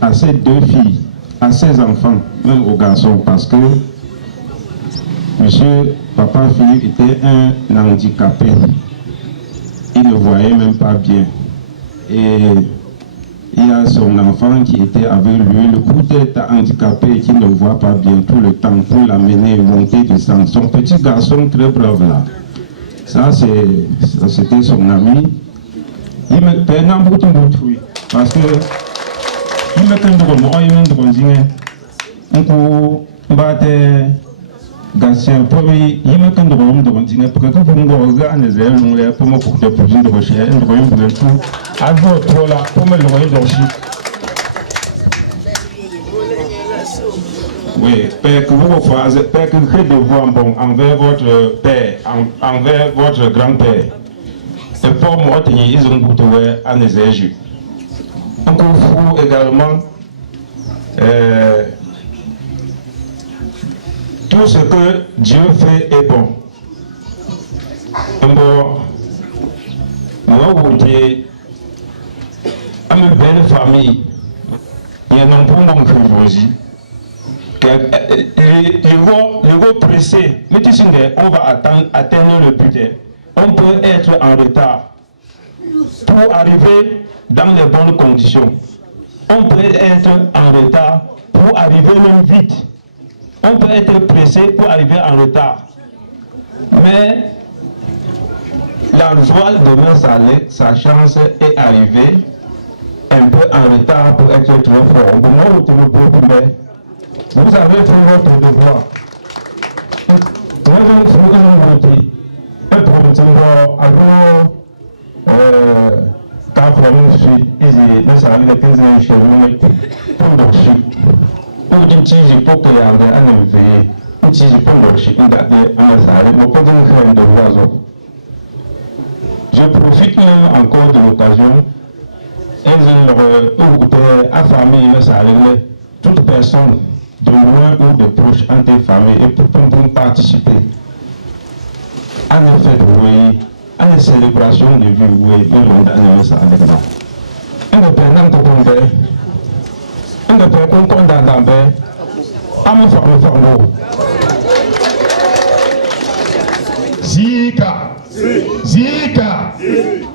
à ses 2 filles, à ses enfants, même aux garçons, parce que monsieur Papa Philippe était un handicapé. Il ne voyait même pas bien. Et il y a son enfant qui était avec lui. Le coup d'être handicapé et qui ne voit pas bien tout le temps pour l'amener, monter, descendre. Son petit garçon très brave là. Ça c'était son ami. Il me paie un bout de parce que il me fait Garcia, il me fait un de parce que vous m'avez des ailes longues pour me couper pour une de recherche, de rien pour tout. Alors, trop là, pour me le regarder d'orchid. Oui, père, que vous fassiez, père, que vous devoir bon envers votre père, envers votre grand-père. Et pour moi, ils ont goûté à des ailes. Donc, il faut également tout ce que Dieu fait est bon. Bon, moi, vous dites, à une belle famille, il y a un nom pour mon choisi. Les gros pressés, mais tu sais, on va atteindre le but. On peut être en retard pour arriver dans les bonnes conditions. On peut être en retard pour arriver même vite. On peut être pressé pour arriver en retard. Mais la voile demain, sa chance est arrivée un peu en retard pour être très fort. Moi, vous avez fait votre devoir. Moi, je vous dis, et pour me car pour me suivre, mais ça arrive à 15 ans chez vous, mais pour d'orchid. Ou d'une tige pour qu'il y ait un éveillé, une tige pour d'orchid, une date à ma salle, mais pour un devoir. Je profite même encore de l'occasion, elles ont leur affamé, mais ça arrive, toute personne de loin ou de proche en tes familles et pour participer à des fêtes, oui, à des célébrations de vie, oui, nous l'on a mis ça avec là. Un peu pendant ton combat, un peu qu'on compte dans la baie, à me faire beau. Zika,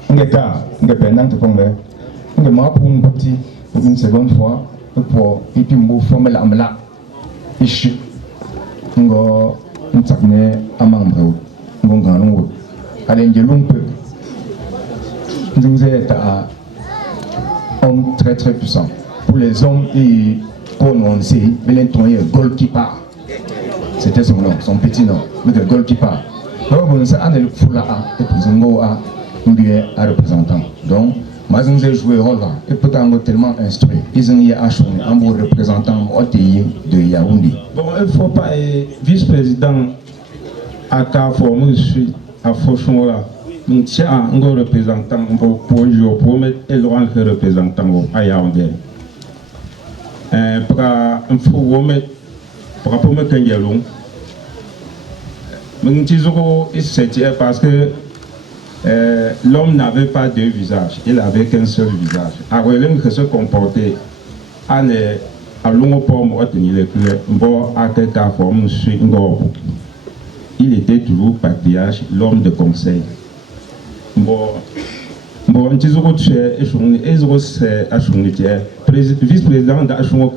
un peu pendant ton combat, un peu pour un petit, pour une seconde fois, pour et puis me former la mla. Ici, ngo ntakne amambrou, ngo ngano, allez ngelumpe. Nous un homme très très puissant. Pour les hommes, et pour nous on sait, Belenton est goalkeeper. C'était son nom, son petit nom, mais le goalkeeper. Donc on sait un le foula et pour Zingo a un représentant. Donc mais ils ont joué rôle là, et peut-être tellement instruit. Ils ont eu un bon représentant de Yaoundé. Bon, il ne faut pas être vice-président à Carrefour, je suis à Fauchon là. Donc, c'est un représentant pour un jour, pour mettre le représentant à Yaoundé. Pour mettre un galon. Mais c'est parce que l'homme n'avait pas deux visages, il n'avait qu'un seul visage. Alors, il se comportait à il était toujours patriarche, l'homme de conseil. Vice-président d'Achon,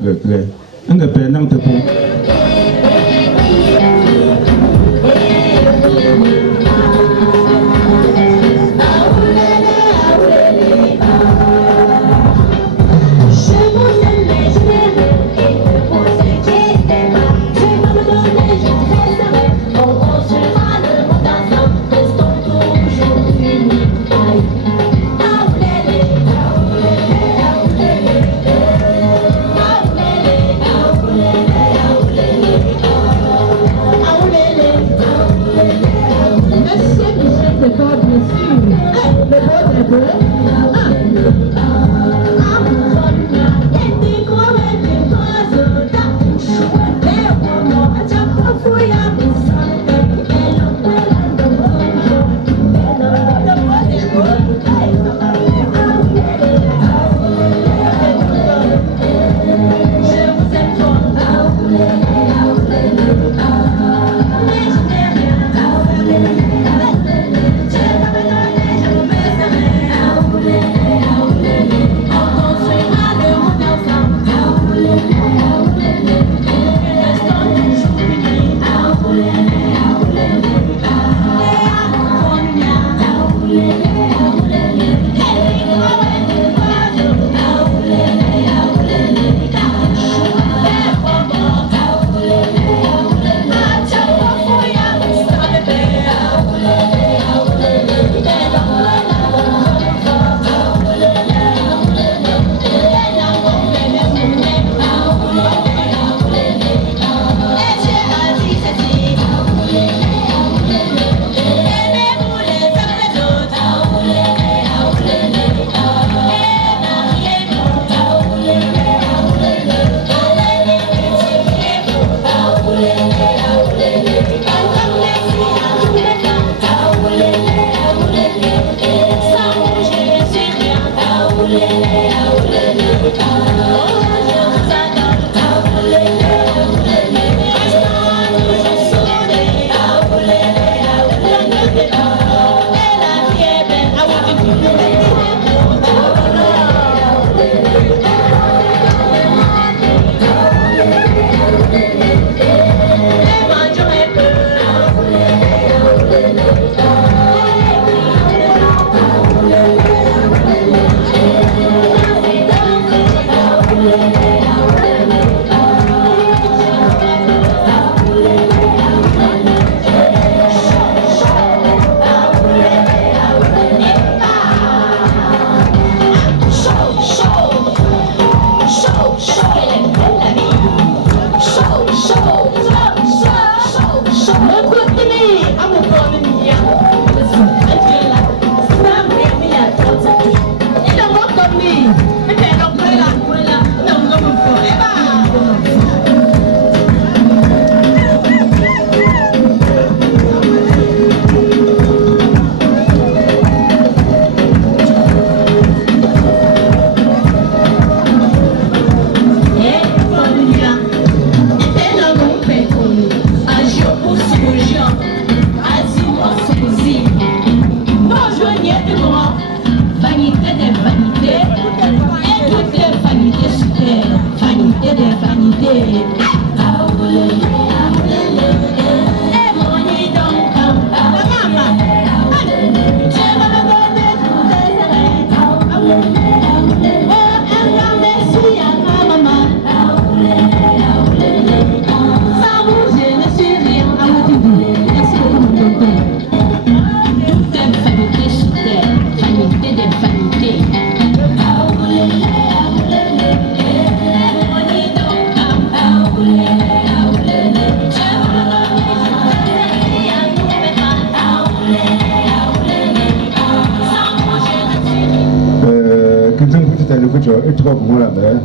Et trois pour moi là-bas.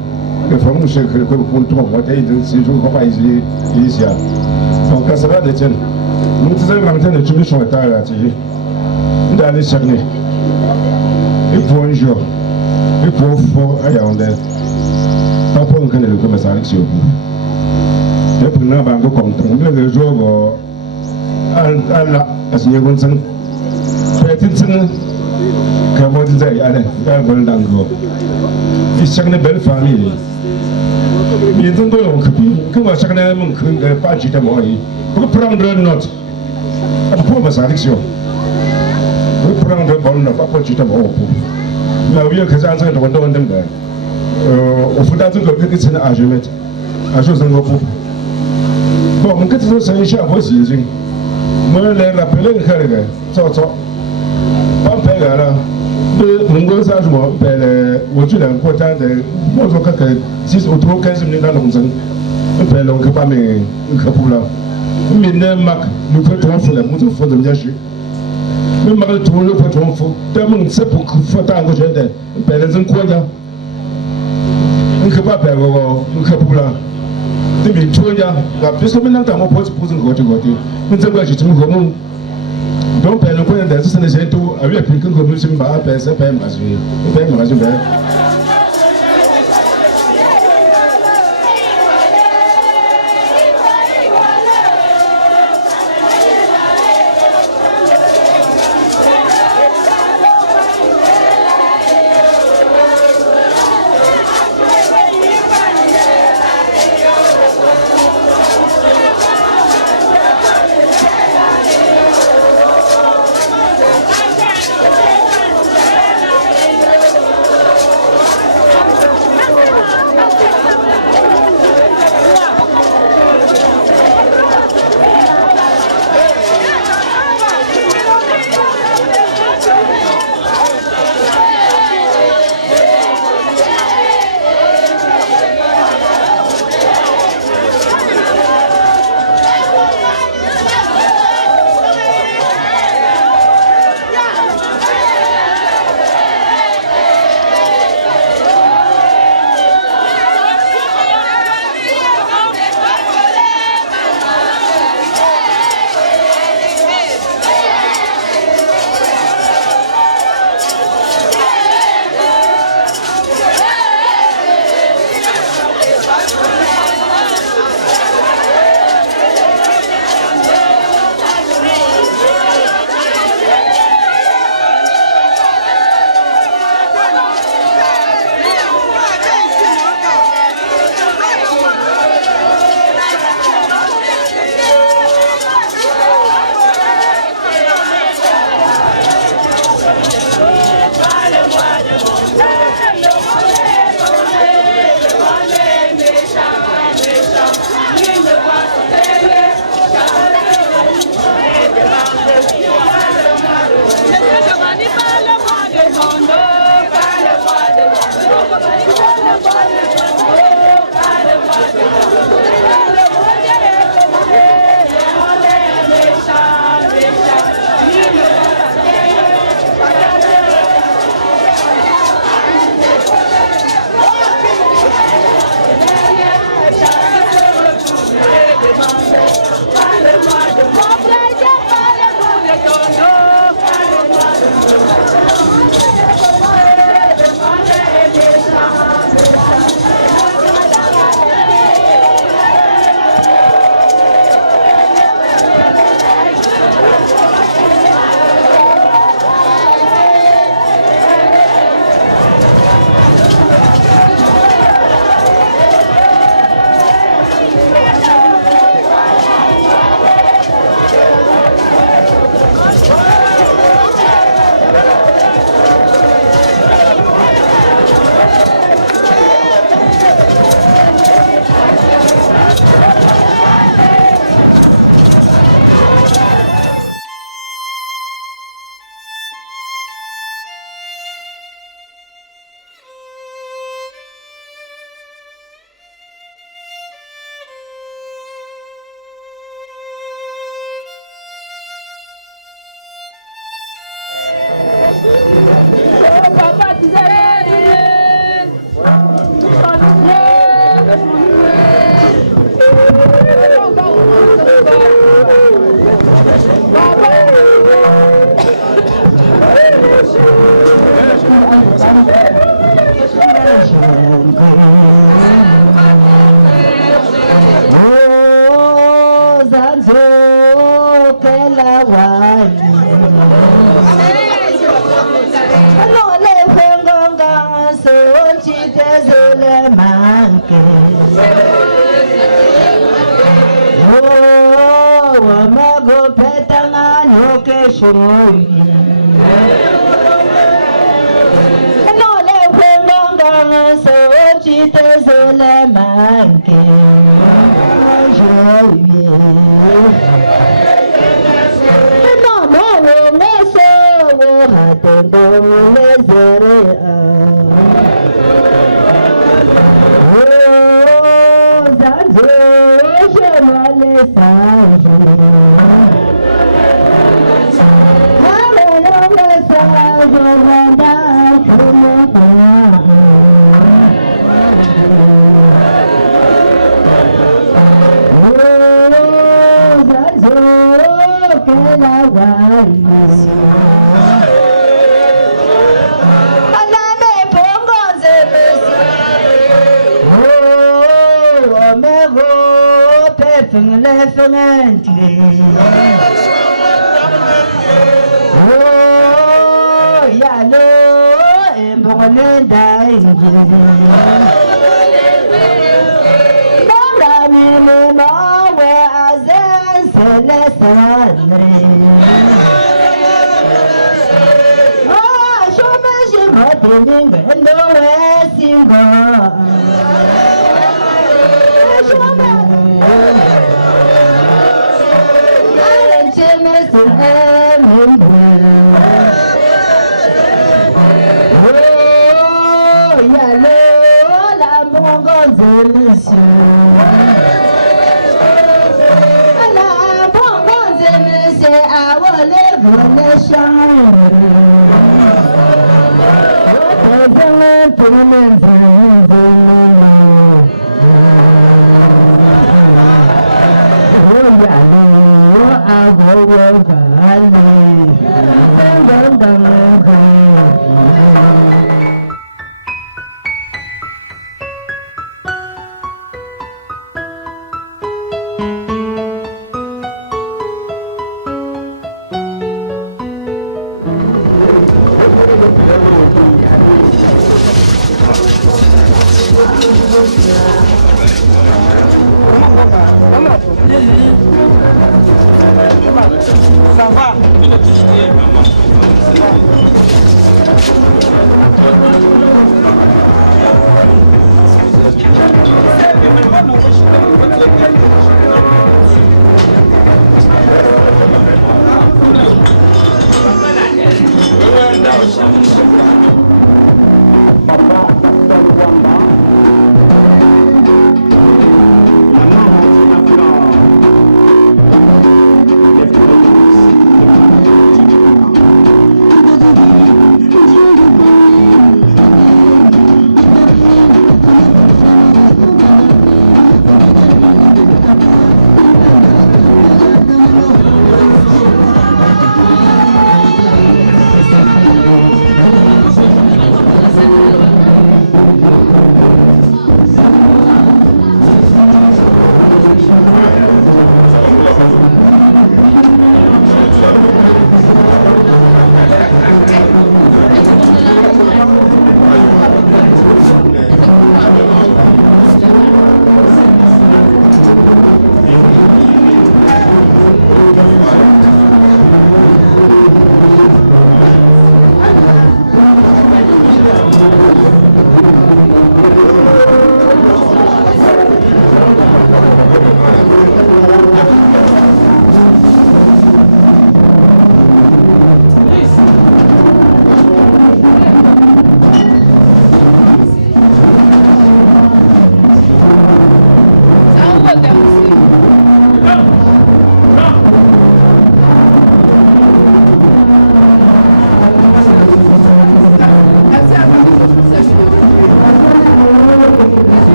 Les femmes, je sais que pour trois mois, c'est toujours pas ici. Donc, ça va de tienne. Nous faisons l'antenne de tous les chants là, nous allons cerner. Et pour un jour, et pour fort à Yaoundé, pas pour un canal de commerce à Alexio. Et pour nous, on va comprendre le jour à signer un sang. Peut-être que moi, je disais, allez, je vais dans le gros. Chaque belle famille. Mais il y a un peu de chaque année, pas de temps. Pour prendre une note, pour ma sélection. Pour prendre une bonne note, pas de temps. Là où il y a que ça, c'est un peu de au fond d'un truc que c'est un âge mettre. À chose d'un groupe. Bon, mon cas, c'est un chat aussi. Moi, les rappeler, ça, pas faire là. Mon gros âge, moi, aujourd'hui, l'important de moi, je crois que 6 ou 3 15 minutes dans l'onzon, je ne peux pas me là. Mais nous faisons 3 fois, nous faisons de bien. Mais malgré tout, nous faisons 3 fois. Tellement que c'est pour que vous fassiez un projet de les incroyables. Nous ne pouvons pas faire là. Depuis 3 ans, puisque maintenant, tu as mon poste pour une côté. Nous avons acheté mon commune. Donc, le point de vue, c'est tout. Avec quelqu'un comme M. Mba, c'est pas un Oh papa, tu sais Oh, Zanzo, que la guay. No le juego ganso, chiste le manque. Oh, me go petanga no que soy. No le juego ganso, chiste le manque. No, no, no, so, tengo les oh, Zanzo, je me les sage. Allez, le sage, on va pour me croire. Oh, Zanzo, que la guay. Oh, yalo, embole dainge. Danga mimi mawe azen celestandre. Oh, shome shimote minga ndo wesingo. Shome. Oh, yalo, la bonne démission. La bonne démission, à voler shine. Oh, t'es un peu oh, yalo, ago gali, senggang kre. Ça va, tu ne touches rien, maman. Papa Captain Wamba, la maman Tina Flore, les croyances avec maman Tina Flore.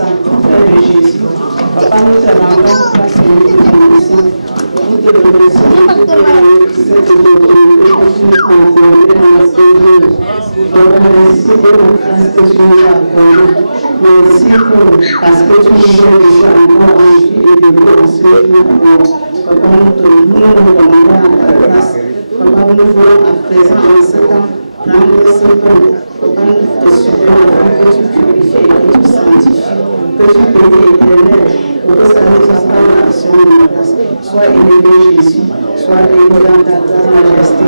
Saint-Frère de Jésus. Papa, nous te rendons grâce et nous te remercions. Nous te remercions de cette opportunité que tu nous as accordée dans la semaine. Merci pour la grâce que tu nous as accordée. Merci parce que tu nous as déjà encore en vie et debout en ce jour. Papa, nous recommandons à ta grâce. Papa, nous voulons à présent, en ce temps, prendre ce pain. Papa, nous te supplions afin que tu purifies et que tu sanctifies, que tu bénis éternel, pour que ça ne soit pas l'action de nos grâces. Sois élevé Jésus, sois béni dans ta grâce majesté.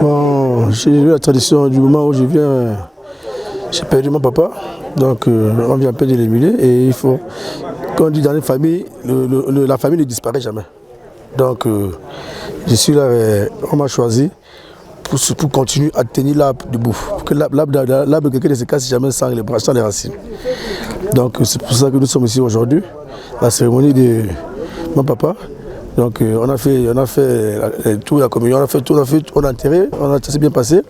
Bon, j'ai eu la tradition du moment où je viens, j'ai perdu mon papa, donc on vient un peu de l'émuler et il faut, quand on dit dans les familles, la famille ne disparaît jamais. Donc je suis là, on m'a choisi pour continuer à tenir l'arbre debout, pour que l'arbre de quelqu'un ne se casse jamais sans les branches, sans les racines. Donc c'est pour ça que nous sommes ici aujourd'hui, la cérémonie de mon papa. Donc on a fait tout, la communion, on a enterré, ça s'est bien passé.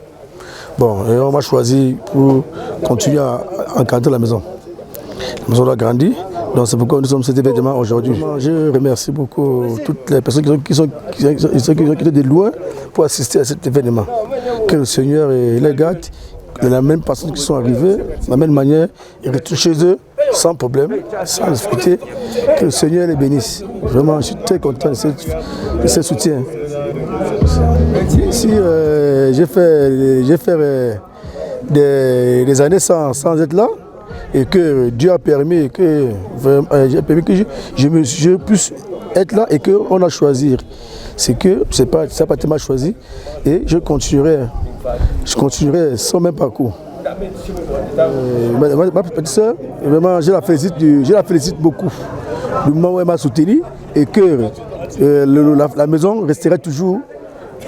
Bon, et on m'a choisi pour continuer à encadrer la maison. La maison a grandi, donc c'est pourquoi nous sommes cet événement aujourd'hui. Je remercie beaucoup toutes les personnes qui sont de loin pour assister à cet événement. Que le Seigneur les garde, de la même façon qu'ils sont arrivés, de la même manière, ils retournent chez eux sans problème, sans difficulté. Que le Seigneur les bénisse. Vraiment, je suis très content de ce soutien. Si j'ai fait des années sans être là, et que Dieu a permis que je puisse être là et qu'on a choisi. C'est que ça n'a pas été mal choisi et je continuerai sans même parcours. Ma petite soeur, vraiment, je la félicite beaucoup. Le moment où elle m'a soutenu et que la maison resterait toujours,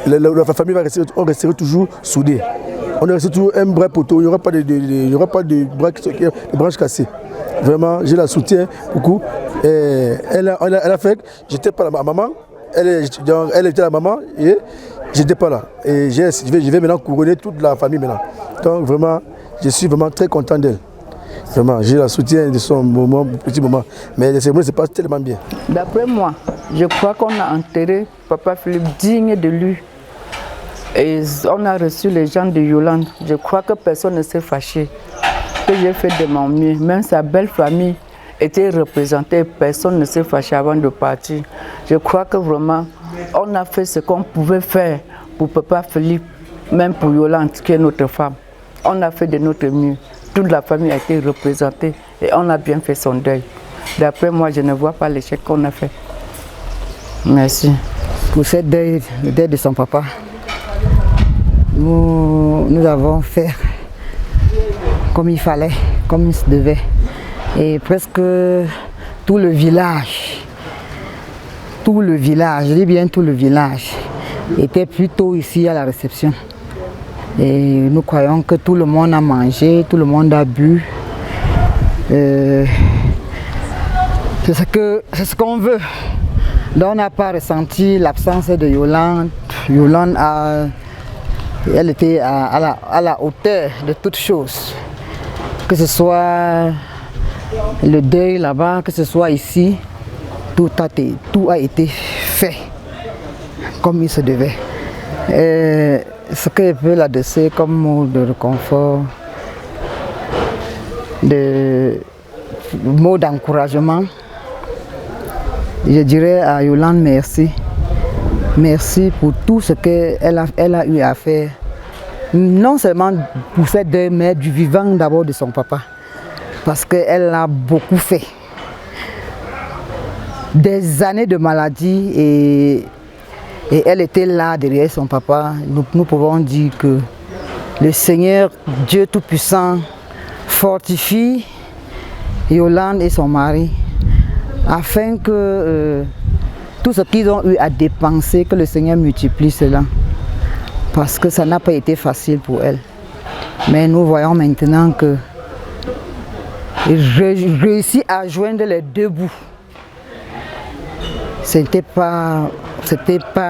la famille on resterait toujours soudés. On resterait toujours un bras poteau, il n'y aura pas de branches cassées. Vraiment, je la soutiens beaucoup. Et elle a fait, j'étais pas là, ma maman, elle était la maman et j'étais pas là. Et je vais maintenant couronner toute la famille maintenant. Donc vraiment, je suis vraiment très content d'elle. Vraiment, je la soutiens de son petit moment. Mais les cérémonies se passent tellement bien. D'après moi, je crois qu'on a enterré Papa Philippe digne de lui. Et on a reçu les gens de Yolande. Je crois que personne ne s'est fâché. Que j'ai fait de mon mieux. Même sa belle famille était représentée. Personne ne s'est fâché avant de partir. Je crois que vraiment, on a fait ce qu'on pouvait faire pour Papa Philippe, même pour Yolande, qui est notre femme. On a fait de notre mieux. Toute la famille a été représentée et on a bien fait son deuil. D'après moi, je ne vois pas l'échec qu'on a fait. Merci. Pour ce deuil, le deuil de son papa, nous avons fait comme il fallait, comme il se devait. Et presque tout le village, je dis bien tout le village, était plutôt ici à la réception. Et nous croyons que tout le monde a mangé, tout le monde a bu. C'est ce qu'on veut. Donc on n'a pas ressenti l'absence de Yolande. Yolande elle était à la hauteur de toutes choses. Que ce soit le deuil là-bas, que ce soit ici, tout a été fait comme il se devait. Ce que je peux l'adresser comme mot de réconfort, de mot d'encouragement, je dirais à Yolande merci. Merci pour tout ce qu'elle a eu à faire. Non seulement pour cette deuil, mais du vivant d'abord de son papa. Parce qu'elle a beaucoup fait. Des années de maladie et elle était là derrière son papa. Nous pouvons dire que le Seigneur, Dieu Tout-Puissant, fortifie Yolande et son mari afin que tout ce qu'ils ont eu à dépenser, que le Seigneur multiplie cela. Parce que ça n'a pas été facile pour elle. Mais nous voyons maintenant que réussit à joindre les deux bouts. C'était pas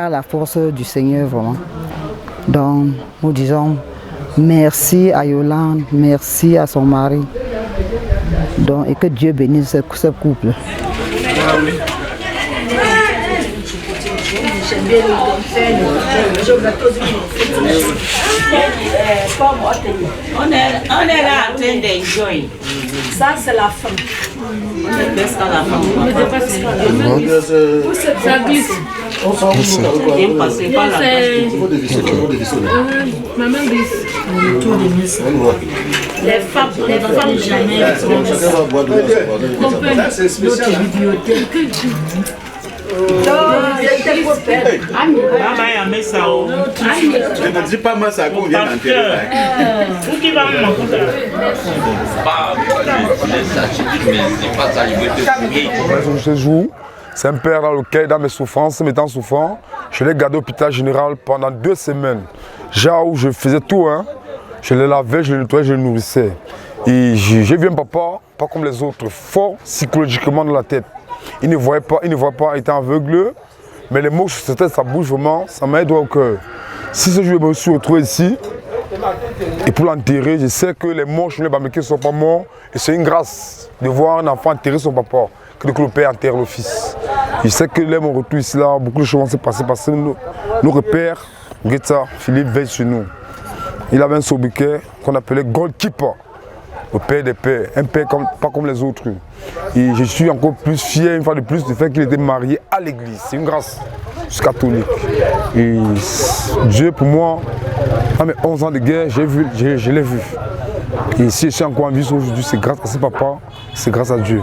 la force du Seigneur vraiment. Donc nous disons merci à Yolande, merci à son mari. Donc, et que Dieu bénisse ce couple. On est là en train d'enjoy. Ça, c'est la fin. On est presque à la fin. On est presque à la fin. Ça glisse. On s'en fout. Maman glisse. Les femmes jamais. Notre bibliothèque. Je ne dis pas moi ça qu'on vient d'enterrer. Ce jour, c'est un père dans lequel, dans mes souffrances, m'étant souffrant, je l'ai gardé au hôpital général pendant 2 semaines. Genre où je faisais tout, hein. Je le lavais, je le nettoyais, je le nourrissais. Et j'ai vu un papa, pas comme les autres, fort psychologiquement dans la tête. Il ne voyait pas, il était aveugle, mais les mots que c'était sa bouche vraiment, ça m'a aidé au cœur. Si ce jour je me suis retrouvé ici, et pour l'enterrer, je sais que les morts chez les Bamekés ne sont pas morts, et c'est une grâce de voir un enfant enterrer son papa, que le père enterre le fils. Je sais que là, mon retour ici, là, beaucoup de choses vont se passer parce que nos repères, Guetta, Philippe veille sur nous. Il avait un sobriquet qu'on appelait Goalkeeper, le père des pères, un père pas comme les autres. Et je suis encore plus fier, une fois de plus, du fait qu'il était marié à l'église. C'est une grâce, je suis catholique. Et Dieu, pour moi, à mes 11 ans de guerre, je l'ai vu. Et si je suis encore en vie aujourd'hui, c'est grâce à ce papa, c'est grâce à Dieu.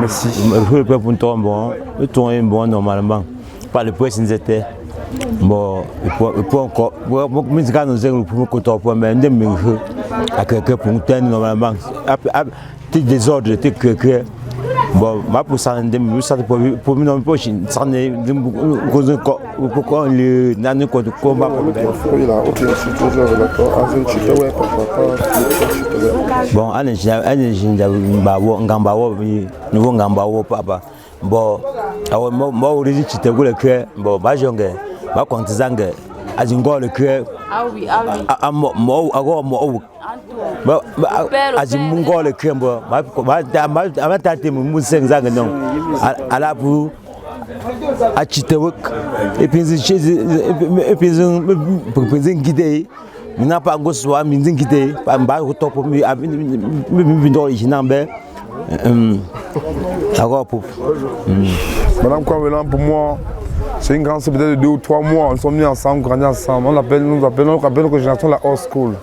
Merci. Le peuple pour toi, bon, le ton est bon normalement. Pas le poisson c'était. Bon, pour encore, mais quand nous avons pour compter pour mais nous à quelqu'un pour nous normalement. T'es désordre, t'es que bon, ma pour ça nous ça pour nous pour ça n'est pourquoi le nanu quoi combat bon allez bawo ngambawo nouveau ngambawo papa bon awo mo origi chite go le que bon ba jonge ba kontizange azingo le que ah oui mo ago mo azimungo le que bon ba tate mu sengzange non ala pour a chite wok et puis guidé n'a pas goswa minzin guidé ba ko top mi bindo jinambe Madame Kouavelan, pour moi, c'est une grande, c'est peut-être 2 ou 3 mois. Nous sommes venus ensemble, grandis ensemble. On appelle notre génération la old school.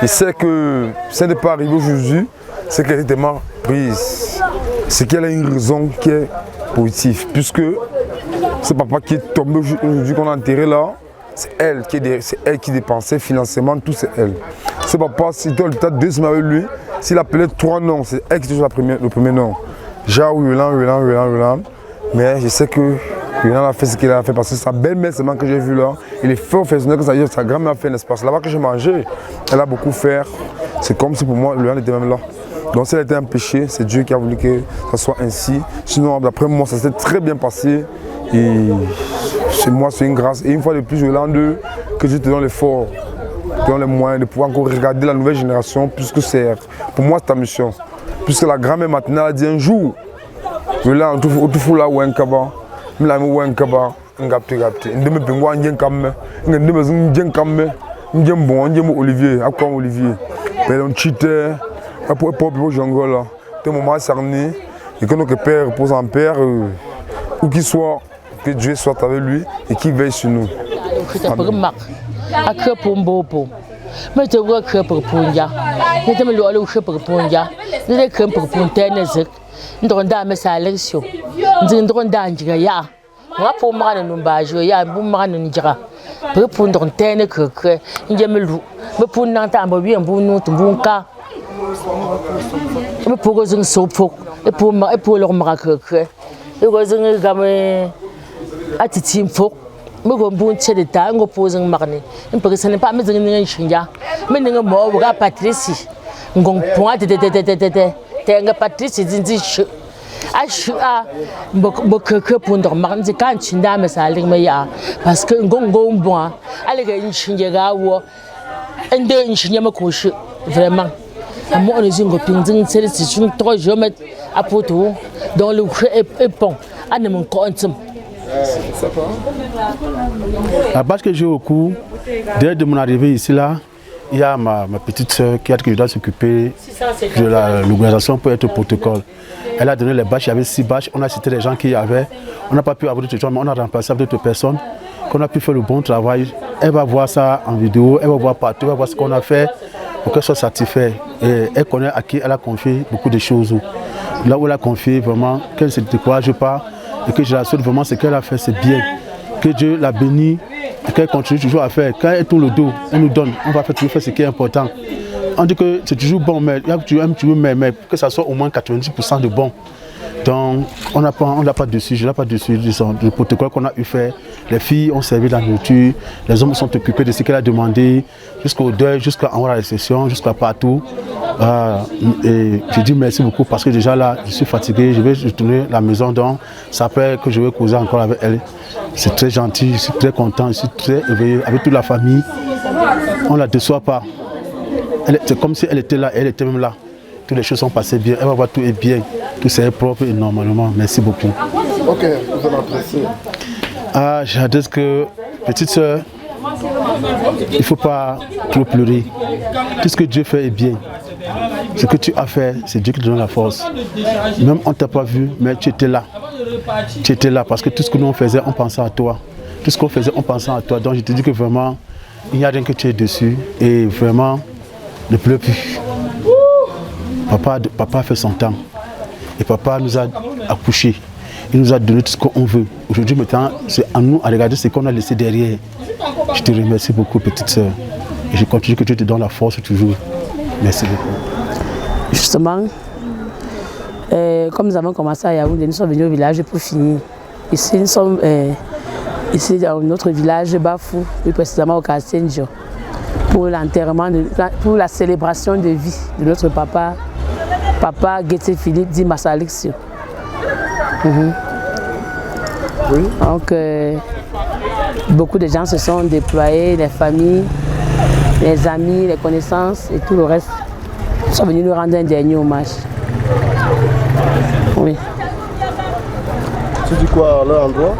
Je sais que ça n'est pas arrivé aujourd'hui, c'est qu'elle est tellement prise. C'est qu'elle a une raison qui est positive. Puisque ce papa qui est tombé aujourd'hui, qu'on a enterré là, c'est elle qui dépensait financièrement, tout c'est elle. Ce papa, si tu as peut-être 2 semaines avec lui, s'il appelait 3 noms, c'est elle qui était le premier nom. Jao, Yolande. Mais je sais que Yolande a fait ce qu'elle a fait parce que sa belle-mère seulement que j'ai vu là, il est fort professionnel que sa grand-mère a fait un espace. Là-bas que j'ai mangé, elle a beaucoup fait. C'est comme si pour moi, Yolande était même là. Donc ça a été un péché, c'est Dieu qui a voulu que ça soit ainsi. Sinon, d'après moi, ça s'est très bien passé. Et chez moi, c'est une grâce. Et une fois de plus, Yolande, que Dieu te donne l'effort, te donne les moyens de pouvoir encore regarder la nouvelle génération, puisque c'est, pour moi, c'est ta mission. Puisque la grand-mère maintenant a dit un jour, Yolande, tu fous là où un kaba, mais là où un kaba, un gapte. Ndeme pengwa njen kamme, ndeme njen kamme, njen bon, njen Olivier, à quoi Olivier. Mais on cheatait, pour jungle là, t'es moment cerné, et que notre père repose en père, où qu'il soit, que Dieu soit avec lui et qu'il veille sur nous. Mais tu vois que pour Punja, tu te mets le chef pour Punja, tu es comme pour Puntaine, nous devons d'amener sa élection. Nous devons d'amener ya. Moi pour moi nous bâger ya, pour moi nous dira. Pour Puntaine que nous aimons le, mais pour n'entendre bien pour nous tout bon cas. Mais pour que nous soyons et pour leur marque que, et que nous gagnons à titre faux. Mais comme bon chef d'État, on pose un marné. Parce que ce n'est pas mes amis chinois. Mais nous avons un Patricie. On point de Patricie dit beaucoup pour nous marner. C'est quand tu n'as pas ça parce que on bon. Allez que une chinois ou un deux chinois me couche vraiment. À moi on est une copine. C'est une trois jours à Porto dans le est bon. À ne mon compte. La base que j'ai au cou, dès de mon arrivée ici là, il y a ma petite soeur qui doit s'occuper de l'organisation pour être au protocole. Elle a donné les bâches, il y avait 6 bâches, on a cité les gens qui y avaient, on n'a pas pu avoir d'autres gens, mais on a remplacé d'autres personnes, qu'on a pu faire le bon travail. Elle va voir ça en vidéo, elle va voir partout, elle va voir ce qu'on a fait pour qu'elle soit satisfaite. Et elle connaît à qui elle a confié beaucoup de choses. Là où elle a confié vraiment, qu'elle ne se décourage pas. Et que je la souhaite vraiment ce qu'elle a fait, c'est bien. Que Dieu la bénisse et qu'elle continue toujours à faire. Quand elle tourne le dos, elle nous donne. On va toujours faire ce qui est important. On dit que c'est toujours bon, mais tu aimes toujours, mais que ça soit au moins 90% de bon. Donc, on n'a pas dessus, je n'ai pas dessus du protocole qu'on a eu fait. Les filles ont servi la nourriture, les hommes sont occupés de ce qu'elle a demandé, jusqu'au deuil, jusqu'à la réception, jusqu'à partout. Et je dis merci beaucoup parce que déjà là, je suis fatigué, je vais retourner à la maison, donc ça fait que je vais causer encore avec elle. C'est très gentil, je suis très content, je suis très éveillé avec toute la famille. On ne la déçoit pas. C'est comme si elle était là, elle était même là. Toutes les choses sont passées bien, elle va voir tout est bien, tout c'est propre et normalement. Merci beaucoup. Ok, vous allez apprécier. J'adresse que, petite soeur, il ne faut pas trop pleurer. Tout ce que Dieu fait est bien. Ce que tu as fait, c'est Dieu qui te donne la force. Même on ne t'a pas vu, mais tu étais là. Tu étais là parce que tout ce que nous on faisait, on pensait à toi. Tout ce qu'on faisait, on pensait à toi. Donc je te dis que vraiment, il n'y a rien que tu es dessus. Et vraiment, ne pleure plus. Papa a fait son temps. Et papa nous a accouchés. Il nous a donné tout ce qu'on veut. Aujourd'hui, maintenant, c'est à nous à regarder ce qu'on a laissé derrière. Je te remercie beaucoup, petite soeur. Et je continue que Dieu te donne la force toujours. Merci beaucoup. Justement, comme nous avons commencé à Yaoundé, nous sommes venus au village pour finir. Ici, nous sommes ici dans notre village Bafou, plus précisément au Kassenjo, pour l'enterrement, pour la célébration de vie de notre papa Guetté Philippe dit Massalixio. Oui. Donc, beaucoup de gens se sont déployés, les familles, les amis, les connaissances et tout le reste sont venus nous rendre un dernier hommage. Oui. Tu dis quoi à leur endroit?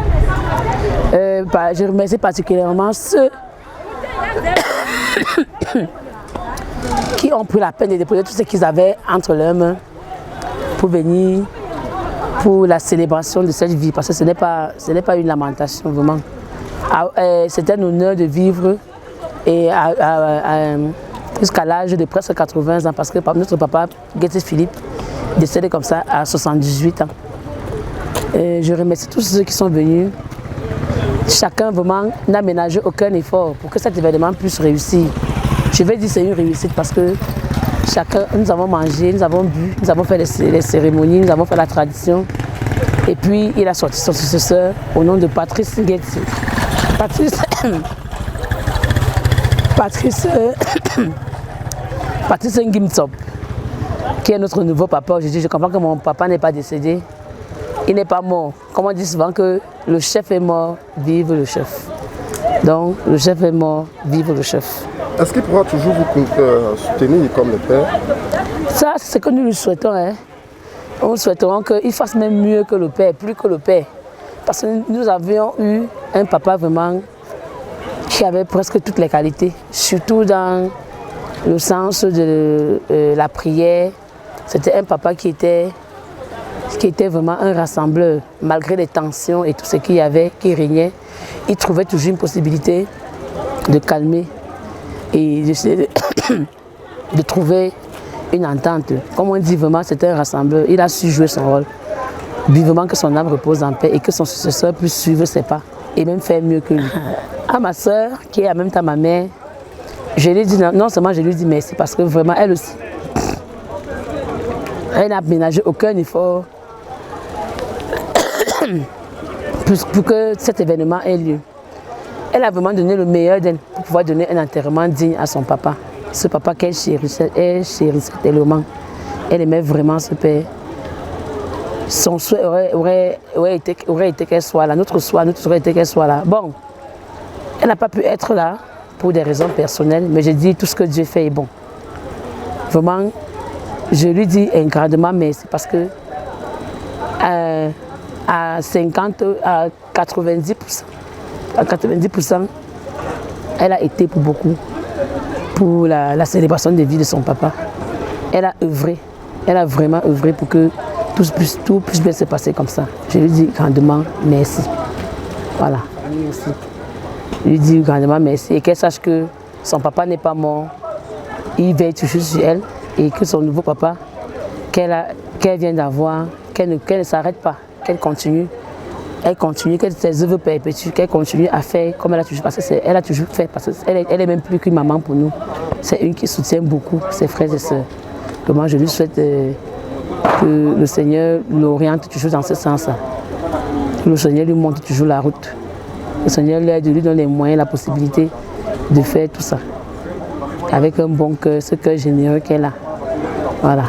Je remercie particulièrement ceux qui ont pris la peine de déposer tout ce qu'ils avaient entre leurs mains pour venir pour la célébration de cette vie, parce que ce n'est pas une lamentation vraiment. C'est un honneur de vivre et jusqu'à l'âge de presque 80 ans, parce que notre papa Guetté Philippe décédé comme ça à 78 ans. Et je remercie tous ceux qui sont venus. Chacun vraiment n'a ménagé aucun effort pour que cet événement puisse réussir. Je vais dire que c'est une réussite parce que chacun, nous avons mangé, nous avons bu, nous avons fait les cérémonies, nous avons fait la tradition. Et puis il a sorti son successeur au nom de Patrice Guetté. Patrice Ngimtsop. qui est notre nouveau papa aujourd'hui. Je comprends que mon papa n'est pas décédé. Il n'est pas mort. Comme on dit souvent que le chef est mort, vive le chef. Donc le chef est mort, vive le chef. Est-ce qu'il pourra toujours vous soutenir comme le père? Ça, c'est ce que nous lui souhaitons. Hein. Nous souhaiterons qu'il fasse même mieux que le père, plus que le père. Parce que nous avions eu un papa vraiment qui avait presque toutes les qualités, surtout dans le sens de la prière. C'était un papa qui était vraiment un rassembleur, malgré les tensions et tout ce qu'il y avait, qui régnait. Il trouvait toujours une possibilité de calmer et de trouver une entente. Comme on dit vraiment, c'était un rassembleur. Il a su jouer son rôle. Vivement que son âme repose en paix et que son successeur puisse suivre ses pas et même faire mieux que lui. À ma soeur, qui est en même temps ma mère, je lui ai dit, non seulement je lui ai dit merci, parce que vraiment, elle aussi, elle n'a ménagé aucun effort pour que cet événement ait lieu. Elle a vraiment donné le meilleur d'elle pour pouvoir donner un enterrement digne à son papa. Ce papa qu'elle chérissait tellement. Elle aimait vraiment ce père. Son souhait aurait été qu'elle soit là, notre souhait aurait été qu'elle soit là. Bon, elle n'a pas pu être là pour des raisons personnelles, mais je dis tout ce que Dieu fait est bon. Vraiment, je lui dis un grandement merci parce que à 90%, elle a été pour beaucoup pour la célébration de vie de son papa. Elle a œuvré, elle a vraiment œuvré pour que tout puisse bien se passer comme ça. Je lui dis grandement merci. Voilà, merci. Je lui dis grandement merci et qu'elle sache que son papa n'est pas mort. Il veille toujours sur elle et que son nouveau papa qu'elle vient d'avoir, qu'elle ne s'arrête pas, qu'elle continue. Elle continue, que ses œuvres perpétuent, qu'elle continue à faire comme elle a toujours, parce qu'elle a toujours fait, parce qu'elle est même plus qu'une maman pour nous. C'est une qui soutient beaucoup ses frères et sœurs. Moi, je lui souhaite que le Seigneur l'oriente toujours dans ce sens-là. Que le Seigneur lui montre toujours la route. Le Seigneur lui donne les moyens, la possibilité de faire tout ça. Avec un bon cœur, ce cœur généreux qu'elle a. Voilà.